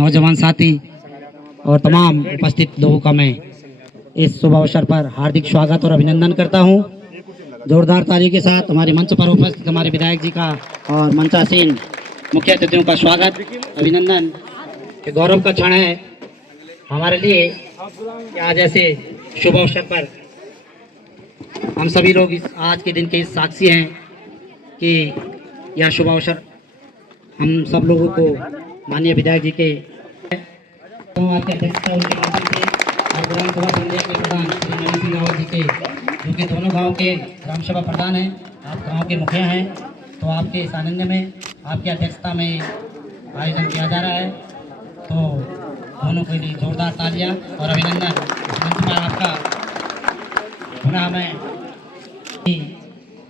नौजवान साथी और तमाम उपस्थित लोगों का मैं इस शुभ अवसर पर हार्दिक स्वागत और अभिनंदन करता हूं। जोरदार ताली के साथ हमारे मंच पर उपस्थित हमारे विधायक जी का और मंचासीन मुख्य अतिथियों का स्वागत अभिनंदन। गौरव का क्षण है हमारे लिए कि आज ऐसे शुभ अवसर पर हम सभी लोग इस आज के दिन के साक्षी हैं कि यह शुभ अवसर हम सब लोगों को माननीय विधायक जी के अध्यक्षता उनके माध्यम से और ग्राम सभा संध्या के प्रधान श्री नवीन सिंह रावत जी के, जो कि दोनों गांव के ग्राम सभा प्रधान हैं, आप गांव के मुखिया हैं, तो आपके सानिध्य में आपकी अध्यक्षता में आयोजन किया जा रहा है। तो दोनों के लिए जोरदार तालियां और अभिनंदन। मंच पर आपका पुनः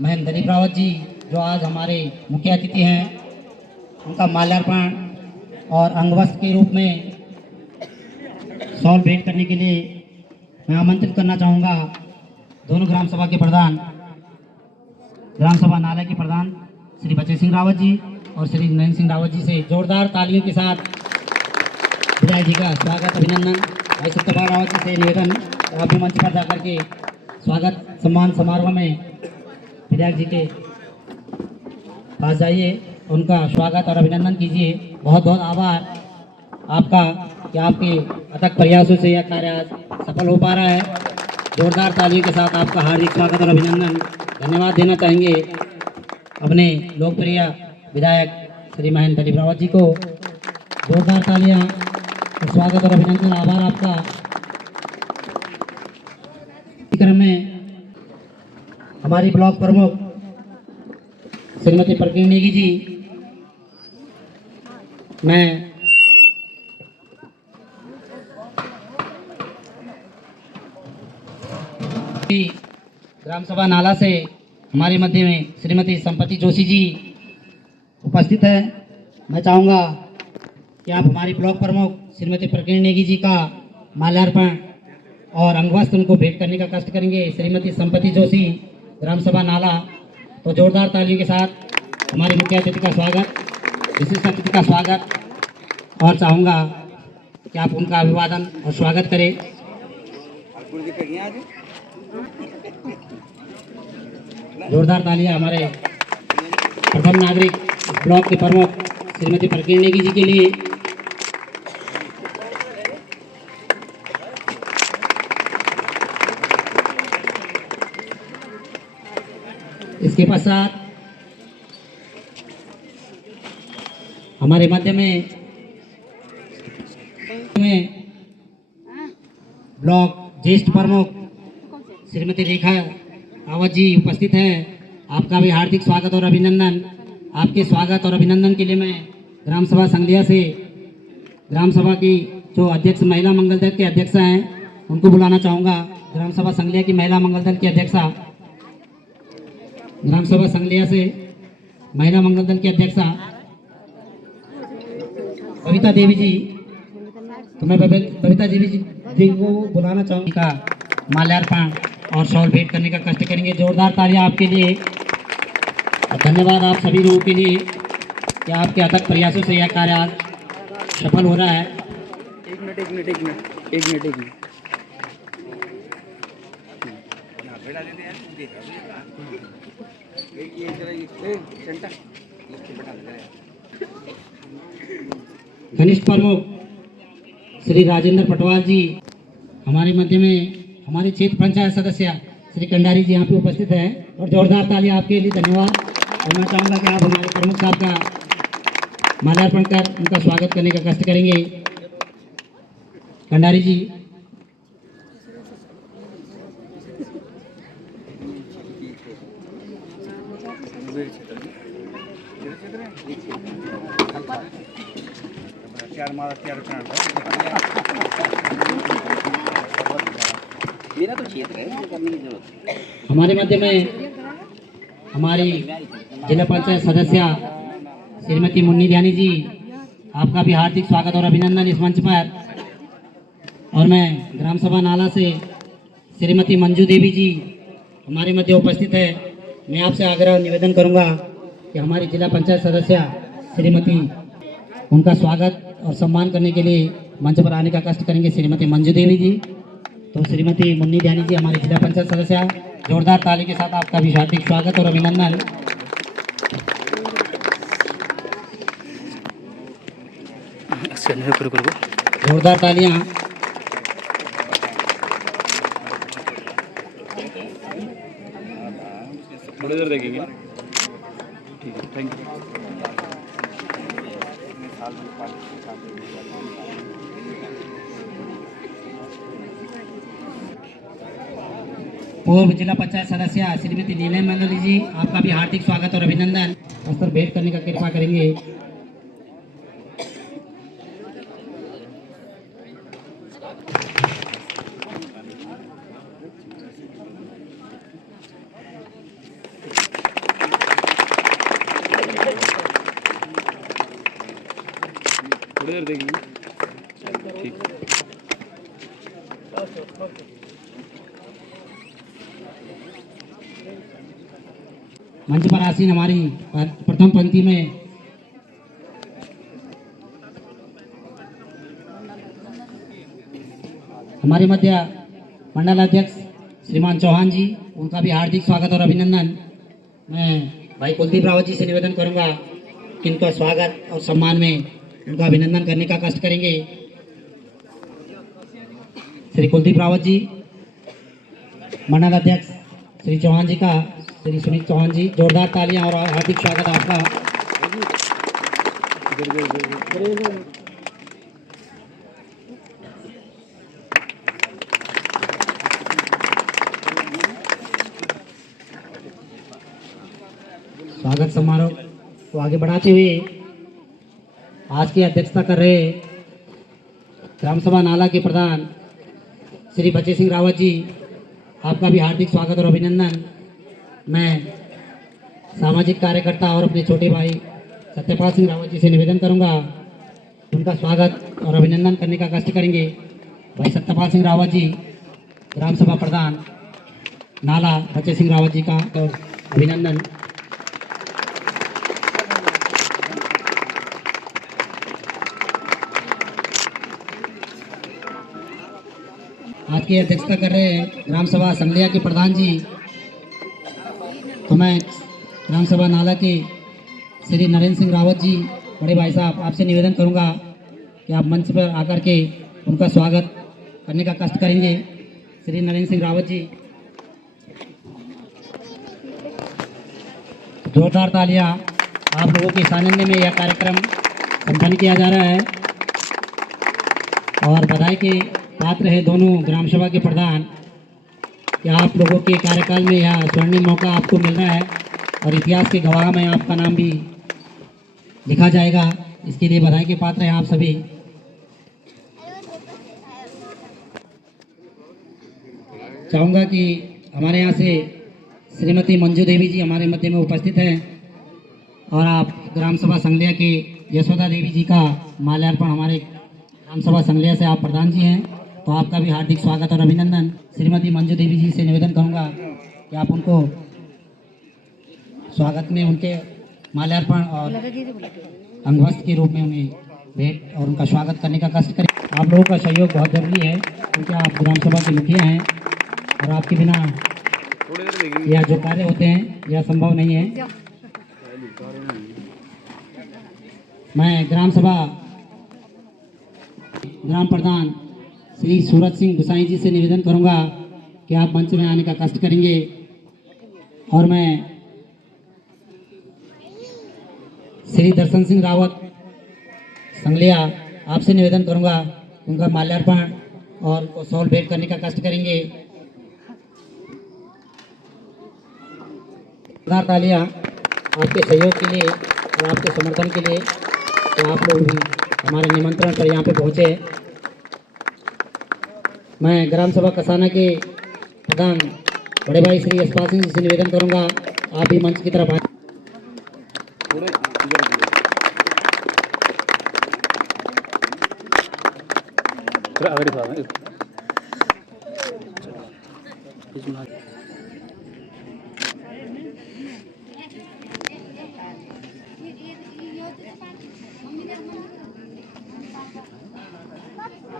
मैं दिलीप रावत जी जो आज हमारे मुख्य अतिथि हैं, उनका माल्यार्पण और अंगवस्त्र के रूप में शॉल भेंट करने के लिए मैं आमंत्रित करना चाहूँगा दोनों ग्राम सभा के प्रधान, ग्राम सभा नाला के प्रधान श्री बचे सिंह रावत जी और श्री नयन सिंह रावत जी से जोरदार तालियों के साथ विधायक जी का स्वागत अभिनंदन। भाई सत्यपाल रावत जी से निवेदन आप भी मंच पर जाकर के स्वागत सम्मान समारोह में विधायक जी के पास जाइए, उनका स्वागत और अभिनंदन कीजिए। बहुत बहुत आभार आपका कि आपके अथक प्रयासों से यह कार्य आज सफल हो पा रहा है। जोरदार तालियों के साथ आपका हार्दिक स्वागत और अभिनंदन। धन्यवाद देना चाहेंगे अपने लोकप्रिय विधायक श्री महेंद्र दिलीप रावत जी को। जोरदार तालियां और स्वागत और अभिनंदन, आभार आपका। क्रम में हमारी ब्लॉक प्रमुख श्रीमती प्रकीण नेगी जी, मैं ग्राम सभा नाला से हमारे मध्य में श्रीमती संपत्ति जोशी जी उपस्थित है। मैं चाहूँगा कि आप हमारी ब्लॉक प्रमुख श्रीमती प्रकीण नेगी जी का माल्यार्पण और अंगवस्त्र उनको भेंट करने का कष्ट करेंगे। श्रीमती संपत्ति जोशी, ग्राम सभा नाला। तो जोरदार तालियों के साथ हमारे मुख्य अतिथि का स्वागत, विशिष्ट अतिथि का स्वागत, और चाहूँगा कि आप उनका अभिवादन और स्वागत करें। जोरदार तालियां हमारे प्रथम नागरिक ब्लॉक के प्रमुख श्रीमती प्रकीण नेगी जी के लिए। इसके पश्चात हमारे मध्य में ब्लॉक ज्येष्ठ प्रमुख श्रीमती रेखा रावत जी उपस्थित हैं। आपका भी हार्दिक स्वागत और अभिनंदन। आपके स्वागत और अभिनंदन के लिए मैं ग्राम सभा संध्या से ग्राम सभा की जो अध्यक्ष महिला मंगल दल के अध्यक्ष हैं उनको बुलाना चाहूँगा। ग्राम सभा संध्या की महिला मंगल दल की अध्यक्षा, ग्राम सभा संध्या से महिला मंगल दल की अध्यक्षा बबीता देवी जी, तो मैं बबीता देवी जी को बुलाना चाहूँगा। माल्यार्पण और शॉल भेंट करने का कष्ट करेंगे। जोरदार तालियां आपके लिए और धन्यवाद आप सभी लोगों के लिए कि आपके अथक प्रयासों से यह कार्य आज सफल हो रहा है। एक मिनट घनिष्ठ प्रमुख श्री राजेंद्र पटवाल जी हमारे मध्य में, हमारे क्षेत्र पंचायत सदस्य श्री कंडारी जी यहाँ पे उपस्थित हैं, और जोरदार तालियां आपके लिए धन्यवाद। और मैं चाहूँगा कि आप हमारे प्रमुख साहब का माल्यार्पण कर उनका स्वागत करने का कष्ट करेंगे। कंडारी जी, मेरा तो क्षेत्र है, करने की जरूरत है। हमारे मध्य में हमारी जिला पंचायत सदस्य श्रीमती मुन्नी ध्यानी जी, आपका भी हार्दिक स्वागत और अभिनंदन इस मंच पर। और मैं ग्राम सभा नाला से श्रीमती मंजू देवी जी हमारे मध्य उपस्थित है। मैं आपसे आग्रह निवेदन करूंगा कि हमारी जिला पंचायत सदस्य श्रीमती उनका स्वागत और सम्मान करने के लिए मंच पर आने का कष्ट करेंगे श्रीमती मंजू देवी जी। तो श्रीमती मुन्नी ध्यानी जी हमारे जिला पंचायत सदस्य, जोरदार ताली के साथ आपका भी हार्दिक स्वागत और अभिनंदन। जोरदार तालियां। थोड़ी देर देखेंगे। ठीक है, थैंक यू। पूर्व जिला पंचायत सदस्य श्रीमती नीलम मंडली जी, आपका भी हार्दिक स्वागत और अभिनंदन। वस्त्र भेंट करने का कृपा करेंगे। थोड़ी देर देखेंगे। ठीक है। मंच पर आसीन हमारी प्रथम पंक्ति में हमारे मध्य मंडलाध्यक्ष श्रीमान चौहान जी, उनका भी हार्दिक स्वागत और अभिनंदन। मैं भाई कुलदीप रावत जी से निवेदन करूंगा कि इनका स्वागत और सम्मान में उनका अभिनंदन करने का कष्ट करेंगे। श्री कुलदीप रावत जी, मंडलाध्यक्ष श्री चौहान जी का, श्री सुनील चौहान जी, जोरदार तालियां और हार्दिक स्वागत आपका। स्वागत समारोह को आगे बढ़ाते हुए आज की अध्यक्षता कर रहे ग्राम सभा नाला के प्रधान श्री बच्चे सिंह रावत जी, आपका भी हार्दिक स्वागत और अभिनंदन। मैं सामाजिक कार्यकर्ता और अपने छोटे भाई सत्यपाल सिंह रावत जी से निवेदन करूंगा, उनका स्वागत और अभिनंदन करने का कष्ट करेंगे। भाई सत्यपाल सिंह रावत जी, ग्राम सभा प्रधान नाला, बच्चे सिंह रावत जी का अभिनंदन। आज की अध्यक्षता कर रहे हैं ग्राम सभा संगलिया के प्रधान जी। तो मैं ग्राम सभा नाला के श्री नरेंद्र सिंह रावत जी, बड़े भाई साहब, आपसे निवेदन करूंगा कि आप मंच पर आकर के उनका स्वागत करने का कष्ट करेंगे। श्री नरेंद्र सिंह रावत जी, जोरदार तालियां। आप लोगों के सानिध्य में यह कार्यक्रम संपन्न किया जा रहा है और बधाई के पात्र है दोनों ग्राम सभा के प्रधान कि आप लोगों के कार्यकाल में यह स्वर्णिम मौका आपको मिल रहा है और इतिहास के गवाह में आपका नाम भी लिखा जाएगा। इसके लिए बधाई के पात्र हैं आप सभी। चाहूँगा कि हमारे यहाँ से श्रीमती मंजू देवी जी हमारे मध्य में उपस्थित हैं और आप ग्राम सभा संगलिया के यशोदा देवी जी का माल्यार्पण, हमारे ग्राम सभा संगलिया से आप प्रधान जी हैं, तो आपका भी हार्दिक स्वागत और अभिनंदन। श्रीमती मंजू देवी जी से निवेदन करूंगा कि आप उनको स्वागत में उनके माल्यार्पण और अंगवस्त्र के रूप में उन्हें भेंट और उनका स्वागत करने का कष्ट करें। आप लोगों का सहयोग बहुत जरूरी है क्योंकि आप ग्राम सभा के मुखिया हैं और आपके बिना यह जो कार्य होते हैं यह संभव नहीं है। मैं ग्राम सभा ग्राम प्रधान श्री सूरज सिंह गुसाई जी से निवेदन करूंगा कि आप मंच में आने का कष्ट करेंगे और मैं श्री दर्शन सिंह रावत संगलिया आपसे निवेदन करूंगा उनका माल्यार्पण और उनको शॉल भेंट करने का कष्ट करेंगे। तालियां आपके सहयोग के लिए और आपके समर्थन के लिए, तो आप लोग भी हमारे निमंत्रण पर यहाँ पे पहुँचे। मैं ग्राम सभा कसाना के प्रधान बड़े भाई श्री यशपाल सिंह जी से निवेदन करूंगा, आप भी मंच की तरफ आए।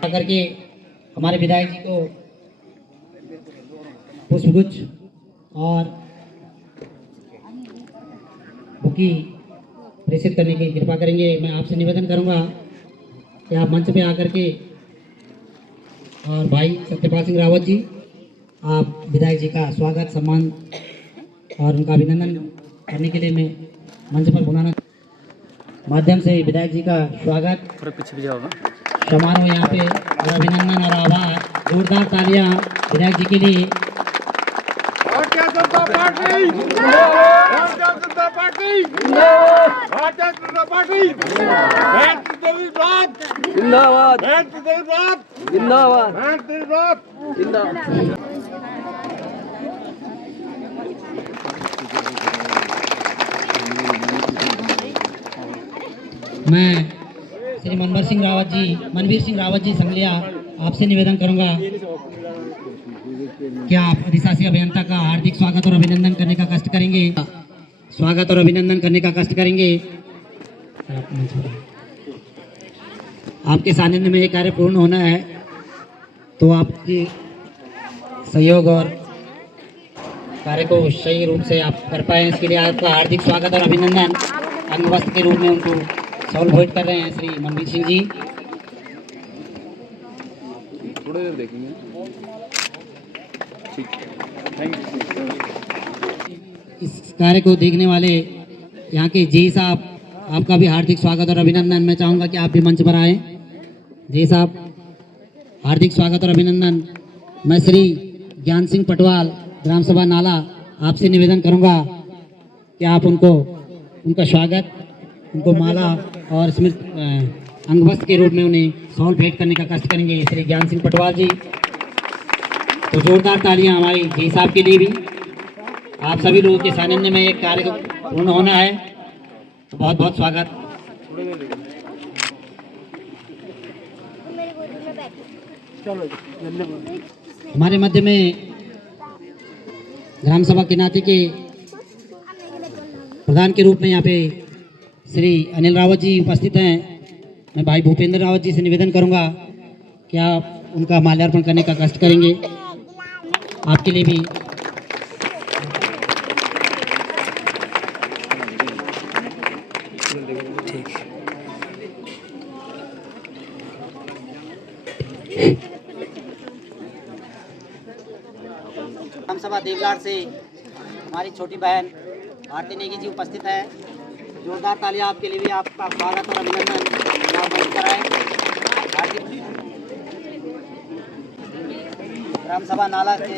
आकर के हमारे विधायक जी को पुष्पगुच्छ और बुकी प्रेषित करने की कृपा करेंगे। मैं आपसे निवेदन करूंगा कि आप मंच पे आकर के और भाई सत्यपाल सिंह रावत जी, आप विधायक जी का स्वागत सम्मान और उनका अभिनंदन करने के लिए मैं मंच पर बुलाना माध्यम से विधायक जी का स्वागत थोड़ा पीछे भी जाओ ना। समारोह यहाँ पे और अभिनंदन और आभार, जोरदार तालियां विधायक जी के लिए। Bharatiya Janata party Bharatiya Janata party Bharatiya Janata party भारतीय जिंदाबाद जिंदाबाद भारतीय जिंदाबाद जिंदाबाद भारतीय जिंदाबाद जिंदाबाद। मैं श्री मनवीर सिंह रावत जी संगलिया आपसे निवेदन करूंगा कि आप अधिशासी अभियंता का हार्दिक स्वागत और अभिनंदन करने का कष्ट करेंगे। स्वागत और अभिनंदन करने का कष्ट करेंगे। आपके सानिध्य में ये कार्य पूर्ण होना है तो आपके सहयोग और कार्य को सही रूप से आप कर पाए, इसके लिए आपका हार्दिक स्वागत और अभिनंदन। अंग वस्त्र के रूप में उनको सॉल भेंट कर रहे हैं श्री मनवीर सिंह जी। थोड़ी देर देखेंगे। ठीक, थैंक यू। इस कार्य को देखने वाले यहाँ के जी साहब, आपका भी हार्दिक स्वागत और अभिनंदन। मैं चाहूँगा कि आप भी मंच पर आएँ। जी साहब, हार्दिक स्वागत और अभिनंदन। मैं श्री ज्ञान सिंह पटवाल, ग्राम सभा नाला, आपसे निवेदन करूँगा कि आप उनका स्वागत, उनको माला और स्मृति अंगवस्त्र के रूप में उन्हें सॉल भेंट करने का कष्ट करेंगे श्री ज्ञान सिंह पटवाल जी। तो जोरदार तालियां हमारी जी साहब के लिए भी। आप सभी लोगों के सानिध्य में एक कार्य पूर्ण होना है, तो बहुत बहुत स्वागत। हमारे मध्य में ग्राम सभा के नाते के प्रधान के रूप में यहाँ पे श्री अनिल रावत जी उपस्थित हैं। मैं भाई भूपेंद्र रावत जी से निवेदन करूंगा कि आप उनका माल्यार्पण करने का कष्ट करेंगे। आपके लिए भी ग्राम सभा देवलार से हमारी छोटी बहन भारती नेगी जी उपस्थित है। जोरदार तालियां आपके लिए भी, आपका स्वागत और अभिनंदन। आप मंच पर आएं। ग्राम सभा नाला से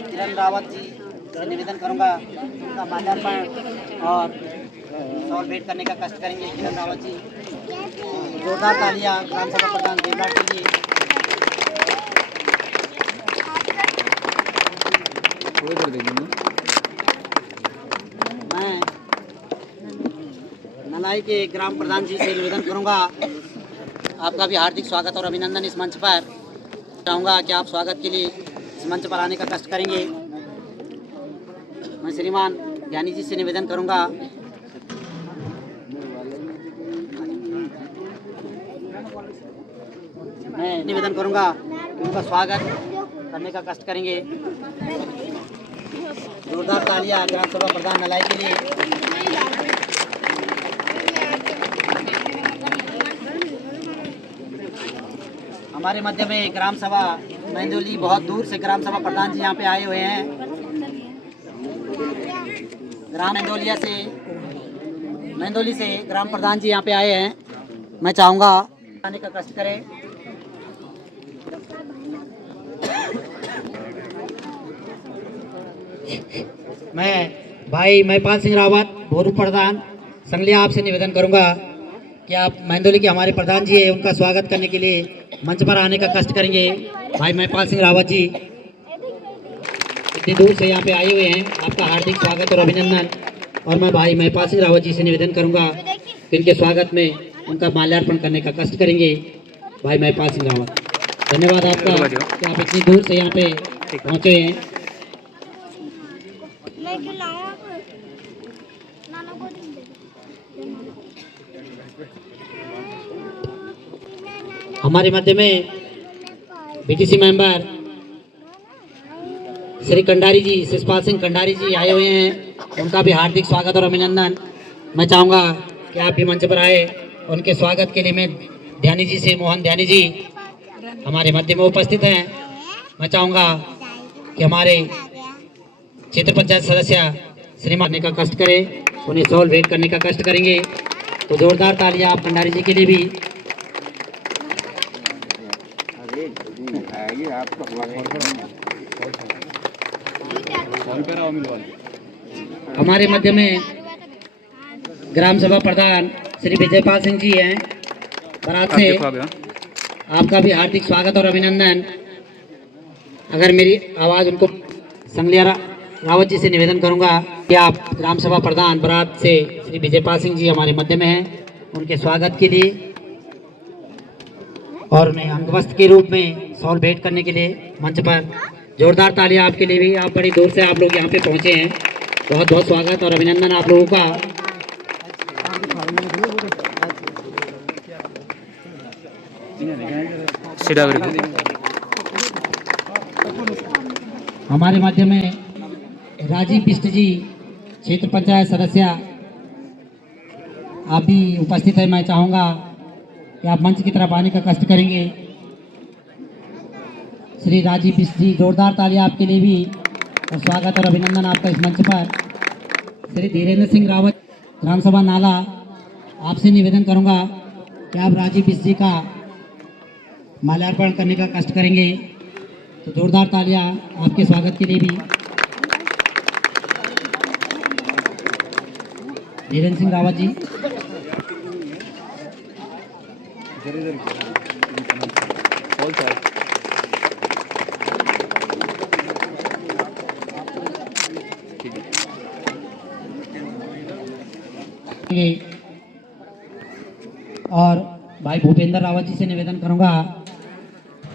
किरण रावत जी से निवेदन करूंगा, उनका माल्यार्पण और सॉल भेंट करने का कष्ट करेंगे किरण रावत जी। जोरदार तालियां ग्राम सभा प्रधान देवलार के लिए। थोड़ी देर देखेंगे। मैं नलाई के ग्राम प्रधान जी से निवेदन करूंगा, आपका भी हार्दिक स्वागत और अभिनंदन इस मंच पर। चाहूँगा कि आप स्वागत के लिए इस मंच पर आने का कष्ट करेंगे। मैं श्रीमान ज्ञानी जी से निवेदन करूंगा, मैं निवेदन करूंगा उनका स्वागत करने का कष्ट करेंगे। जोरदार तालियां ग्राम सभा प्रधान नलाई के लिए। हमारे मध्य में ग्राम सभा मेंदोली, बहुत दूर से ग्राम सभा प्रधान जी यहाँ पे आए हुए हैं। ग्राम मेंदोली से ग्राम प्रधान जी यहाँ पे आए हैं। मैं चाहूँगा आने का कष्ट करें। मैं भाई महिपाल सिंह रावत, भोरू प्रधान संगलिया, आपसे निवेदन करूंगा कि आप मेंदोली के हमारे प्रधान जी है, उनका स्वागत करने के लिए मंच पर आने का कष्ट करेंगे। भाई महिपाल सिंह रावत जी इतनी दूर से यहाँ पे आए हुए हैं, आपका हार्दिक स्वागत और अभिनंदन। और मैं भाई महिपाल सिंह रावत जी से निवेदन करूंगा कि इनके स्वागत में उनका माल्यार्पण करने का कष्ट करेंगे। भाई महिपाल सिंह रावत, धन्यवाद आपका कि आप इतनी दूर से यहाँ पे पहुँचे हैं। हमारे मध्य में बीटीसी मेंबर श्री कंडारी जी, शिषपाल सिंह कंडारी जी आए हुए हैं, उनका भी हार्दिक स्वागत और अभिनंदन। मैं चाहूँगा कि आप भी मंच पर आए। उनके स्वागत के लिए मैं ध्यानी जी से, मोहन ध्यानी जी हमारे मध्य में उपस्थित हैं। मैं चाहूँगा कि हमारे क्षेत्र पंचायत सदस्य श्रीमान का कष्ट करें, उन्हें सॉल्व भेंट करने का कष्ट करेंगे। तो जोरदार तालियां आप कंडारी जी के लिए भी। हमारे मध्य में ग्राम सभा प्रधान श्री विजयपाल सिंह जी हैं बारात से, आपका भी हार्दिक स्वागत और अभिनंदन। अगर मेरी आवाज़ उनको संगलिया रावत जी से निवेदन करूंगा कि आप ग्राम सभा प्रधान बारात से श्री विजयपाल सिंह जी हमारे मध्य में हैं, उनके स्वागत के लिए और उन्हें अंगवस्त्र के रूप में सॉल भेंट करने के लिए मंच पर जोरदार तालियां आपके लिए भी। आप बड़ी दूर से आप लोग यहाँ पे पहुँचे हैं, बहुत बहुत स्वागत और अभिनंदन आप लोगों का। हमारे मध्य में राजीव बिष्ट जी, क्षेत्र पंचायत सदस्य, आप भी उपस्थित है। मैं चाहूँगा कि आप मंच की तरफ आने का कष्ट करेंगे। श्री राजीव बिष्ट जी, जोरदार तालियां आपके लिए भी और स्वागत और अभिनंदन आपका इस मंच पर। श्री धीरेन्द्र सिंह रावत, ग्राम सभा नाला, आपसे निवेदन करूँगा कि आप राजीव बिष्ट जी का माल्यार्पण करने का कष्ट करेंगे। तो जोरदार तालियां आपके स्वागत के लिए भी। धीरेन्द्र सिंह रावत जी, और भाई भूपेंद्र रावत जी से निवेदन करूंगा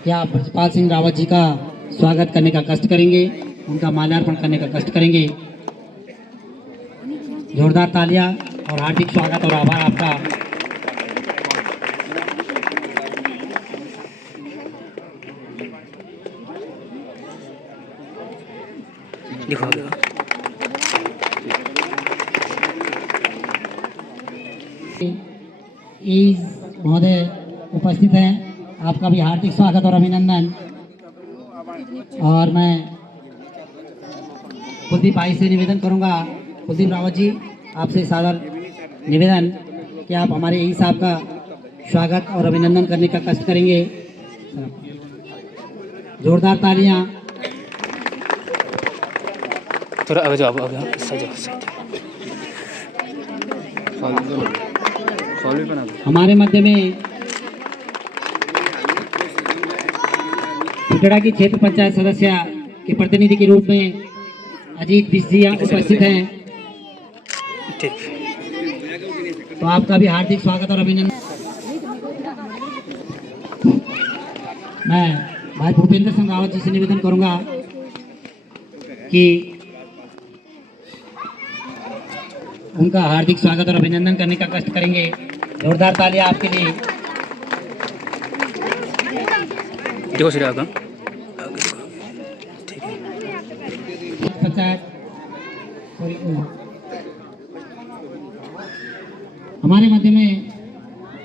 कि आप ब्रजपाल सिंह रावत जी का स्वागत करने का कष्ट करेंगे, उनका माल्यार्पण करने का कष्ट करेंगे। जोरदार तालियां और हार्दिक स्वागत और आभार आपका। महोदय उपस्थित हैं, आपका भी हार्दिक स्वागत और अभिनंदन। और मैं कुलदीप भाई से निवेदन करूंगा, कुलदीप रावत जी, आपसे सादर निवेदन कि आप हमारे ई साहब का स्वागत और अभिनंदन करने का कष्ट करेंगे। जोरदार तालियां। थोड़ा आगे जाओ, आगे सजा हमारे मध्य में पिटड़ा की क्षेत्र पंचायत सदस्य के प्रतिनिधि के रूप में अजीत बिष्ट जी उपस्थित हैं। तो आपका भी हार्दिक स्वागत और अभिनंदन। मैं भाई भूपेंद्र सिंह रावत जी से निवेदन करूंगा कि उनका हार्दिक स्वागत और अभिनंदन करने का कष्ट करेंगे। जोरदार तालियां आपके लिए। देखो सीधा आगे, पंचायत हमारे मध्य में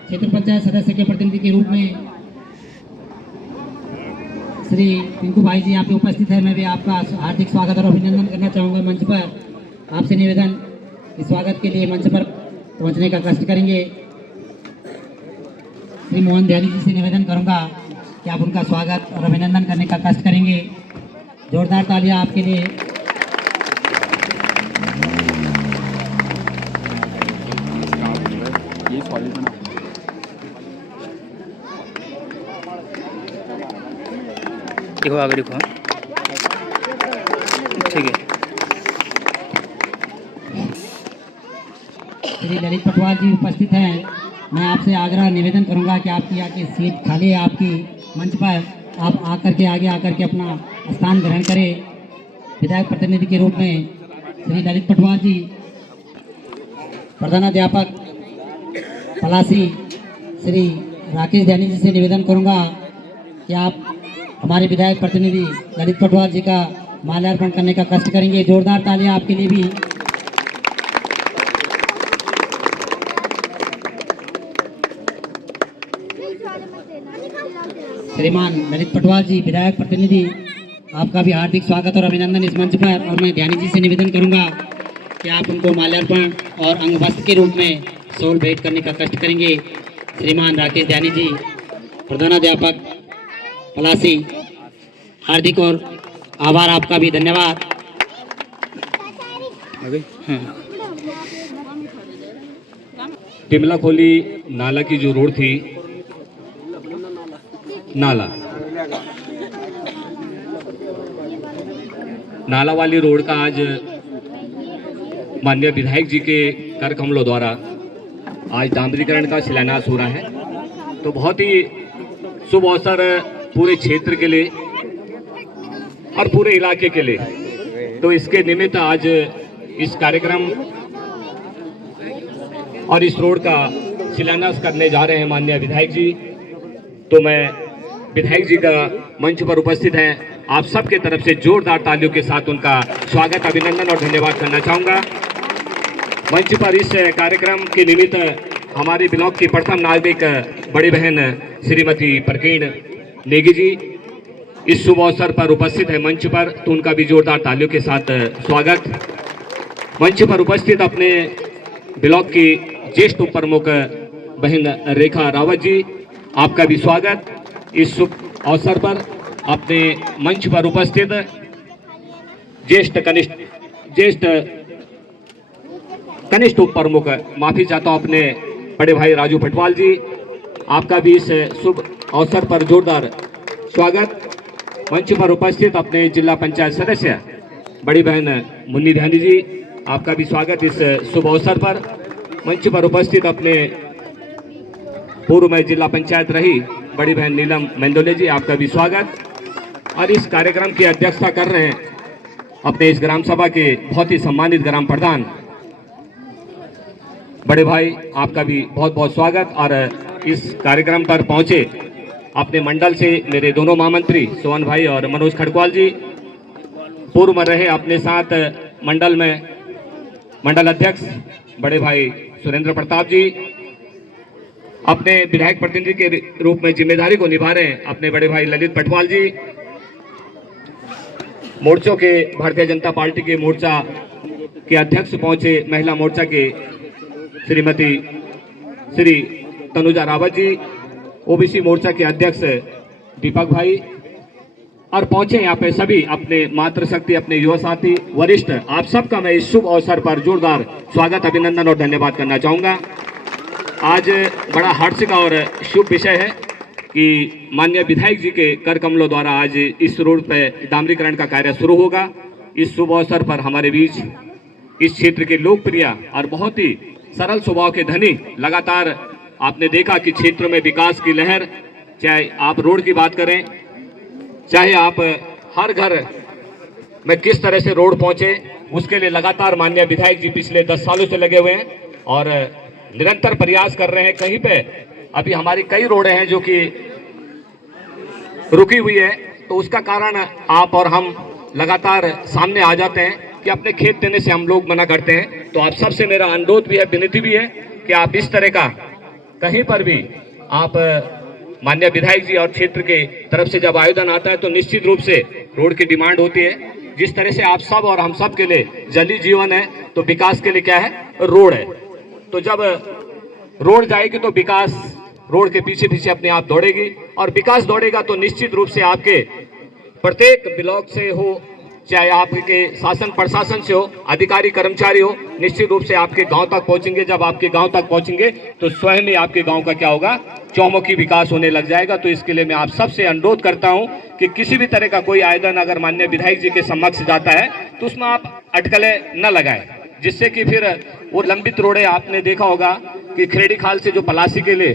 क्षेत्र पंचायत सदस्य के प्रतिनिधि के रूप में श्री पिंकू भाई जी यहाँ पे उपस्थित है। मैं भी आपका हार्दिक स्वागत और अभिनंदन करना चाहूँगा। मंच पर आपसे निवेदन, इस स्वागत के लिए मंच पर पहुँचने का कष्ट करेंगे। श्री मोहन ध्यानी जी से निवेदन करूँगा कि आप उनका स्वागत और अभिनंदन करने का कष्ट करेंगे। जोरदार तालियां आपके लिए। देखो आगे देखो, ठीक है। श्री ललित पटवाल जी उपस्थित हैं। मैं आपसे आग्रह निवेदन करूंगा कि आपकी आके सीट खाली है, आपकी मंच पर आप आकर के आगे आकर के अपना स्थान ग्रहण करें। विधायक प्रतिनिधि के रूप में श्री ललित पटवाल जी, प्रधानाध्यापक पलासी श्री राकेश ध्यानी जी से निवेदन करूंगा कि आप हमारे विधायक प्रतिनिधि ललित पटवाल जी का माल्यार्पण करने का कष्ट करेंगे। जोरदार तालियां आपके लिए भी। श्रीमान ललित पटवाल जी, विधायक प्रतिनिधि, आपका भी हार्दिक स्वागत और अभिनंदन इस मंच पर। और मैं ध्यानी जी से निवेदन करूंगा कि आप उनको माल्यार्पण और अंगवस्त्र के रूप में शॉल भेंट करने का कष्ट करेंगे। श्रीमान राकेश ध्यानी जी, प्रधानाध्यापक पलासी, हार्दिक और आभार आपका भी, धन्यवाद। टिमला खोली नाला की जो रोड थी, नाला वाली रोड का आज माननीय विधायक जी के कर कमलों द्वारा आज डामरीकरण का शिलान्यास हो रहा है। तो बहुत ही शुभ अवसर पूरे क्षेत्र के लिए और पूरे इलाके के लिए। तो इसके निमित्त आज इस कार्यक्रम और इस रोड का शिलान्यास करने जा रहे हैं माननीय विधायक जी। तो मैं विधायक जी का मंच पर उपस्थित हैं, आप सबके तरफ से जोरदार तालियों के साथ उनका स्वागत, अभिनंदन और धन्यवाद करना चाहूँगा। मंच पर इस कार्यक्रम के निमित्त हमारे ब्लॉक की प्रथम नागरिक बड़ी बहन श्रीमती प्रकीण नेगी जी इस शुभ अवसर पर उपस्थित है मंच पर, तो उनका भी जोरदार तालियों के साथ स्वागत। मंच पर उपस्थित अपने ब्लॉक की ज्येष्ठ उप प्रमुख बहन रेखा रावत जी, आपका भी स्वागत इस शुभ अवसर पर। अपने मंच पर उपस्थित ज्येष्ठ कनिष्ठ उप प्रमुख, माफी चाहता हूं, अपने बड़े भाई राजू पटवाल जी, आपका भी इस शुभ अवसर पर जोरदार स्वागत। मंच पर उपस्थित अपने जिला पंचायत सदस्य बड़ी बहन मुन्नी ध्यानी जी, आपका भी स्वागत इस शुभ अवसर पर। मंच पर उपस्थित अपने पूर्व में जिला पंचायत रही बड़ी बहन नीलम मेंदोले जी, आपका भी स्वागत। और इस कार्यक्रम की अध्यक्षता कर रहे हैं अपने इस ग्राम सभा के बहुत ही सम्मानित ग्राम प्रधान बड़े भाई, आपका भी बहुत बहुत स्वागत। और इस कार्यक्रम पर पहुंचे अपने मंडल से मेरे दोनों महामंत्री सोहन भाई और मनोज खड़कवाल जी, पूर्व में रहे अपने साथ मंडल में मंडल अध्यक्ष बड़े भाई सुरेंद्र प्रताप जी, अपने विधायक प्रतिनिधि के रूप में जिम्मेदारी को निभा रहे हैं अपने बड़े भाई ललित पटवाल जी, मोर्चों के भारतीय जनता पार्टी के मोर्चा के अध्यक्ष पहुंचे महिला मोर्चा के श्रीमती श्री तनुजा रावत जी, ओबीसी मोर्चा के अध्यक्ष दीपक भाई, और पहुंचे यहाँ पे सभी अपने मातृशक्ति, अपने युवा साथी, वरिष्ठ, आप सबका मैं इस शुभ अवसर पर जोरदार स्वागत, अभिनंदन और धन्यवाद करना चाहूँगा। आज बड़ा हर्ष का और शुभ विषय है कि माननीय विधायक जी के कर कमलों द्वारा आज इस रोड पर डामरीकरण का कार्य शुरू होगा। इस शुभ अवसर पर हमारे बीच इस क्षेत्र के लोकप्रिय और बहुत ही सरल स्वभाव के धनी, लगातार आपने देखा कि क्षेत्र में विकास की लहर, चाहे आप रोड की बात करें, चाहे आप हर घर में किस तरह से रोड पहुंचे, उसके लिए लगातार माननीय विधायक जी पिछले 10 सालों से लगे हुए हैं और निरंतर प्रयास कर रहे हैं। कहीं पे अभी हमारी कई रोडें हैं जो कि रुकी हुई है, तो उसका कारण आप और हम लगातार सामने आ जाते हैं कि अपने खेत देने से हम लोग मना करते हैं। तो आप सबसे मेरा अनुरोध भी है, विनती भी है कि आप इस तरह का कहीं पर भी आप माननीय विधायक जी और क्षेत्र के तरफ से जब आयोजन आता है तो निश्चित रूप से रोड की डिमांड होती है। जिस तरह से आप सब और हम सब के लिए जली जीवन है, तो विकास के लिए क्या है, रोड है। तो जब रोड जाएगी तो विकास रोड के पीछे पीछे अपने आप दौड़ेगी, और विकास दौड़ेगा तो निश्चित रूप से आपके प्रत्येक ब्लॉक से हो, चाहे आपके शासन प्रशासन से हो, अधिकारी कर्मचारी हो, निश्चित रूप से आपके गांव तक पहुंचेंगे। जब आपके गांव तक पहुंचेंगे तो स्वयं ही आपके गांव का क्या होगा, चौमुखी विकास होने लग जाएगा। तो इसके लिए मैं आप सबसे अनुरोध करता हूं कि किसी भी तरह का कोई आयोजन अगर माननीय विधायक जी के समक्ष जाता है तो उसमें आप अटकलें न लगाएं, जिससे कि फिर वो लंबित रोडें, आपने देखा होगा कि खेड़ी खाल से जो पलासी के लिए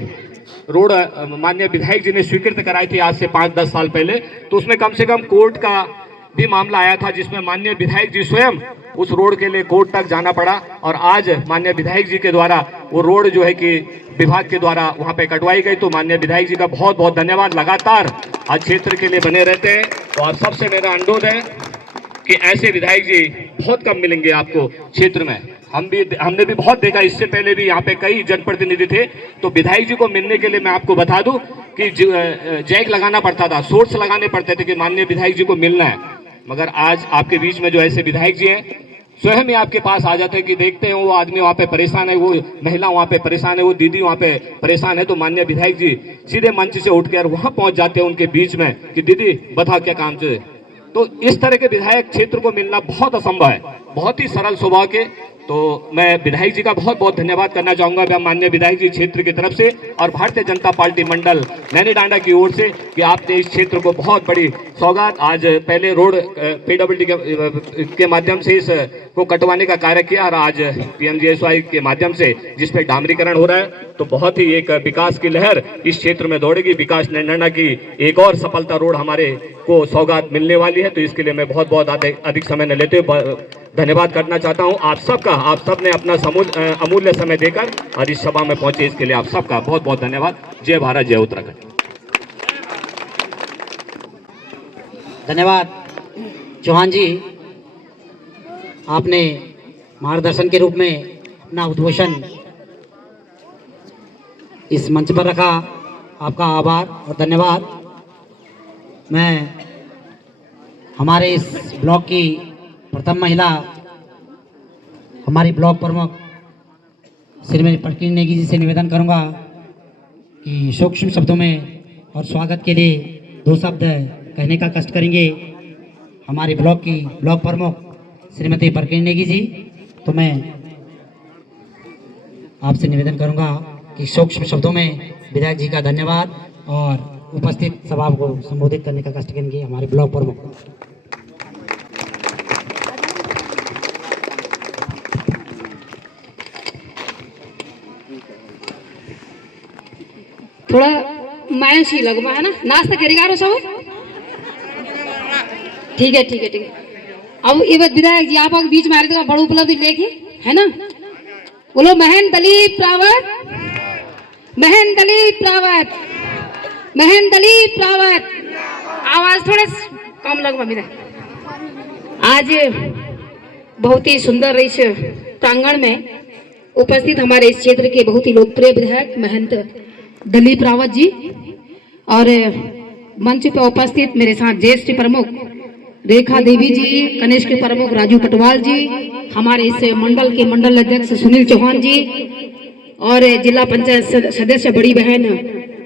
रोड माननीय विधायक जी ने स्वीकृत कराई थी आज से 5-10 साल पहले, तो उसमें कम से कम कोर्ट का भी मामला आया था, जिसमें माननीय विधायक जी स्वयं उस रोड के लिए कोर्ट तक जाना पड़ा। और आज माननीय विधायक जी के द्वारा वो रोड जो है कि विभाग के द्वारा वहाँ पे कटवाई गई। तो माननीय विधायक जी का बहुत बहुत धन्यवाद। लगातार आज क्षेत्र के लिए बने रहते हैं। तो आप सबसे मेरा अनुरोध है कि ऐसे विधायक जी बहुत कम मिलेंगे आपको क्षेत्र में। हमने भी बहुत देखा, इससे पहले भी यहाँ पे कई जनप्रतिनिधि थे। तो विधायक जी को मिलने के लिए मैं आपको बता दूं कि जैक लगाना पड़ता था, सोर्स लगाने पड़ते थे कि माननीय विधायक जी को मिलना है। मगर आज आपके बीच में जो ऐसे विधायक जी हैं स्वयं ही आपके पास आ जाते हैं कि देखते हैं वो आदमी वहाँ पे परेशान है, वो महिला वहाँ पे परेशान है, वो दीदी वहाँ पे परेशान है। तो माननीय विधायक जी सीधे मंच से उठकर वहाँ पहुँच जाते हैं उनके बीच में कि दीदी बताओ क्या काम चाहिए। तो इस तरह के विधायक क्षेत्र को मिलना बहुत असंभव है, बहुत ही सरल स्वभाव के। तो मैं विधायक जी का बहुत बहुत धन्यवाद करना चाहूँगा माननीय विधायक जी क्षेत्र की तरफ से और भारतीय जनता पार्टी मंडल नैनी डांडा की ओर से कि आपने इस क्षेत्र को बहुत बड़ी सौगात। आज पहले रोड PWD के माध्यम से इस को कटवाने का कार्य किया और आज PMGSY के माध्यम से जिस पे डामरीकरण हो रहा है। तो बहुत ही एक विकास की लहर इस क्षेत्र में दौड़ेगी। विकास नैना की एक और सफलता रोड हमारे को सौगात मिलने वाली है। तो इसके लिए मैं बहुत बहुत अधिक समय न लेते हुए धन्यवाद करना चाहता हूं आप सबका। आप सब ने अपना अमूल्य समय देकर और इस सभा में पहुंचे, इसके लिए आप सबका बहुत बहुत धन्यवाद। जय भारत, जय उत्तराखंड। धन्यवाद चौहान जी, आपने मार्गदर्शन के रूप में अपना उद्घोषण इस मंच पर रखा। आपका आभार और धन्यवाद। मैं हमारे इस ब्लॉक की प्रथम महिला हमारी ब्लॉक प्रमुख श्रीमती प्रकृति नेगी जी से निवेदन करूंगा कि सूक्ष्म शब्दों में और स्वागत के लिए 2 शब्द कहने का कष्ट करेंगे हमारी ब्लॉक की ब्लॉक प्रमुख श्रीमती प्रकृति नेगी जी। तो मैं आपसे निवेदन करूंगा कि सूक्ष्म शब्दों में विधायक जी का धन्यवाद और उपस्थित सभा को संबोधित करने का कष्ट करेंगे हमारे ब्लॉक प्रमुख। थोड़ा मायूसी लगवा है ना, नाश्ता करेगा रो सब। ठीक है ठीक है ठीक है। अब ये बात विधायक जी आप बीच में आ रहे थे, बड़ा उपलब्धि लेके है ना। बोलो महन दलीप रावत, महन दलीप रावत, महन दलीप रावत। आवाज थोड़ा कम लगवा मेरा। आज बहुत ही सुंदर इस प्रांगण में उपस्थित हमारे इस क्षेत्र के बहुत ही लोकप्रिय विधायक महंत दलीप रावत जी और मंच पर उपस्थित मेरे साथ ज्येष्ठ प्रमुख रेखा देवी जी, कनिष्ठ प्रमुख राजू पटवाल जी, हमारे इस मंडल के मंडल अध्यक्ष सुनील चौहान जी और जिला पंचायत सदस्य बड़ी बहन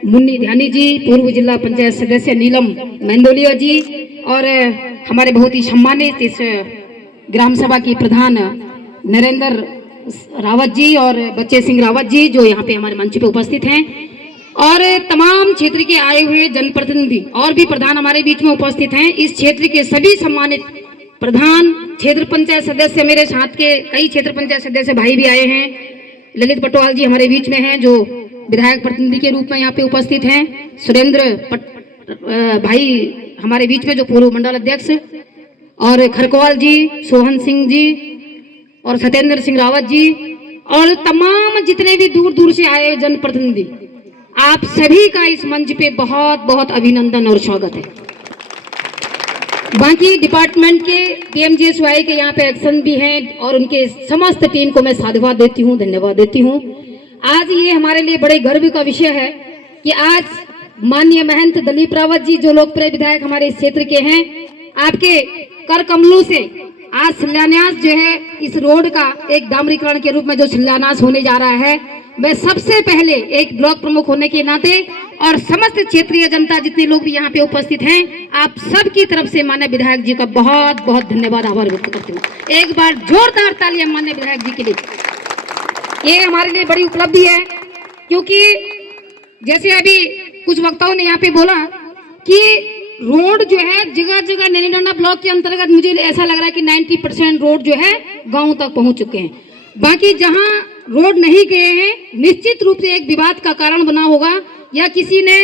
मुन्नी ध्यानी जी, पूर्व जिला पंचायत सदस्य नीलम मेंदोलिया जी और हमारे बहुत ही सम्मानित इस ग्राम सभा की प्रधान नरेंद्र रावत जी और बच्चे सिंह रावत जी जो यहाँ पे हमारे मंच पे उपस्थित हैं और तमाम क्षेत्र के आए हुए जनप्रतिनिधि और भी प्रधान हमारे बीच में उपस्थित हैं। इस क्षेत्र के सभी सम्मानित प्रधान, क्षेत्र पंचायत सदस्य, मेरे साथ के कई क्षेत्र पंचायत सदस्य भाई भी आए हैं। ललित पटवाल जी हमारे बीच में हैं जो विधायक प्रतिनिधि के रूप में यहाँ पे उपस्थित हैं। सुरेंद्र भाई हमारे बीच में जो पूर्व मंडल अध्यक्ष और खरकवाल जी, सोहन सिंह जी और सत्येंद्र सिंह रावत जी और तमाम जितने भी दूर दूर से आए जनप्रतिनिधि, आप सभी का इस मंच पे बहुत बहुत अभिनंदन और स्वागत है। बाकी डिपार्टमेंट के PMGSY के यहाँ पे एक्शन भी हैं और उनके समस्त टीम को मैं साधुवाद देती हूँ, धन्यवाद देती हूँ। आज ये हमारे लिए बड़े गर्व का विषय है कि आज माननीय महंत दलीप रावत जी जो लोकप्रिय विधायक हमारे इस क्षेत्र के हैं, आपके कर कमलों से आज शिलान्यास जो है इस रोड का एक डामरीकरण के रूप में जो शिलान्यास होने जा रहा है, मैं सबसे पहले एक ब्लॉक प्रमुख होने के नाते और समस्त क्षेत्रीय जनता जितने लोग भी यहाँ पे उपस्थित हैं, आप सब की तरफ से माननीय विधायक जी का बहुत बहुत धन्यवाद, आभार व्यक्त करती हूँ। एक बार जोरदार तालियां माननीय विधायक जी के लिए। ये हमारे लिए बड़ी उपलब्धि है क्योंकि जैसे अभी कुछ वक्ताओं ने यहाँ पे बोला कि रोड जो है जगह जगह नैनी डांडा ब्लॉक के अंतर्गत मुझे ऐसा लग रहा है कि 90% रोड जो है गाँव तक पहुँच चुके हैं। बाकी जहाँ रोड नहीं गए हैं निश्चित रूप से एक विवाद का कारण बना होगा या किसी ने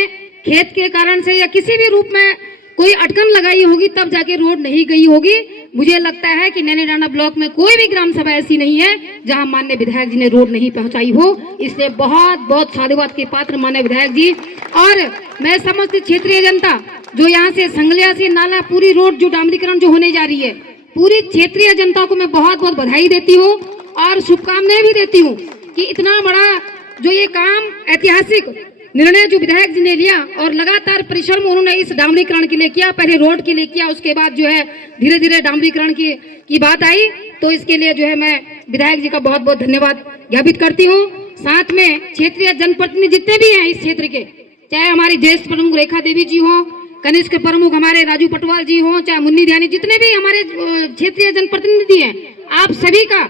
खेत के कारण से या किसी भी रूप में कोई अटकन लगाई होगी तब जाके रोड नहीं गई होगी। मुझे लगता है कि नैनीडांडा ब्लॉक में कोई भी ग्राम सभा ऐसी नहीं है जहां माननीय विधायक जी ने रोड नहीं पहुंचाई हो। इसलिए बहुत बहुत साधुवाद के पात्र माननीय विधायक जी। और मैं समस्त क्षेत्रीय जनता जो यहाँ से संगलिया से नाला पूरी रोड जो डामरीकरण जो होने जा रही है, पूरी क्षेत्रीय जनता को मैं बहुत बहुत बधाई देती हूँ और शुभकामनाएं भी देती हूँ कि इतना बड़ा जो ये काम ऐतिहासिक निर्णय जो विधायक जी ने लिया और लगातार परिश्रम उन्होंने इस डामरीकरण के लिए किया। पहले रोड के लिए किया, उसके बाद जो है धीरे धीरे डामरीकरण की बात आई, तो इसके लिए जो है मैं विधायक जी का बहुत बहुत धन्यवाद ज्ञापित करती हूँ। साथ में क्षेत्रीय जनप्रतिनिधि जितने भी हैं इस क्षेत्र के, चाहे हमारी ज्येष्ठ प्रमुख रेखा देवी जी हो, कनिष्ठ प्रमुख हमारे राजू पटवाल जी हो, चाहे मुन्नी ध्यानी, जितने भी हमारे क्षेत्रीय जनप्रतिनिधि हैं, आप सभी का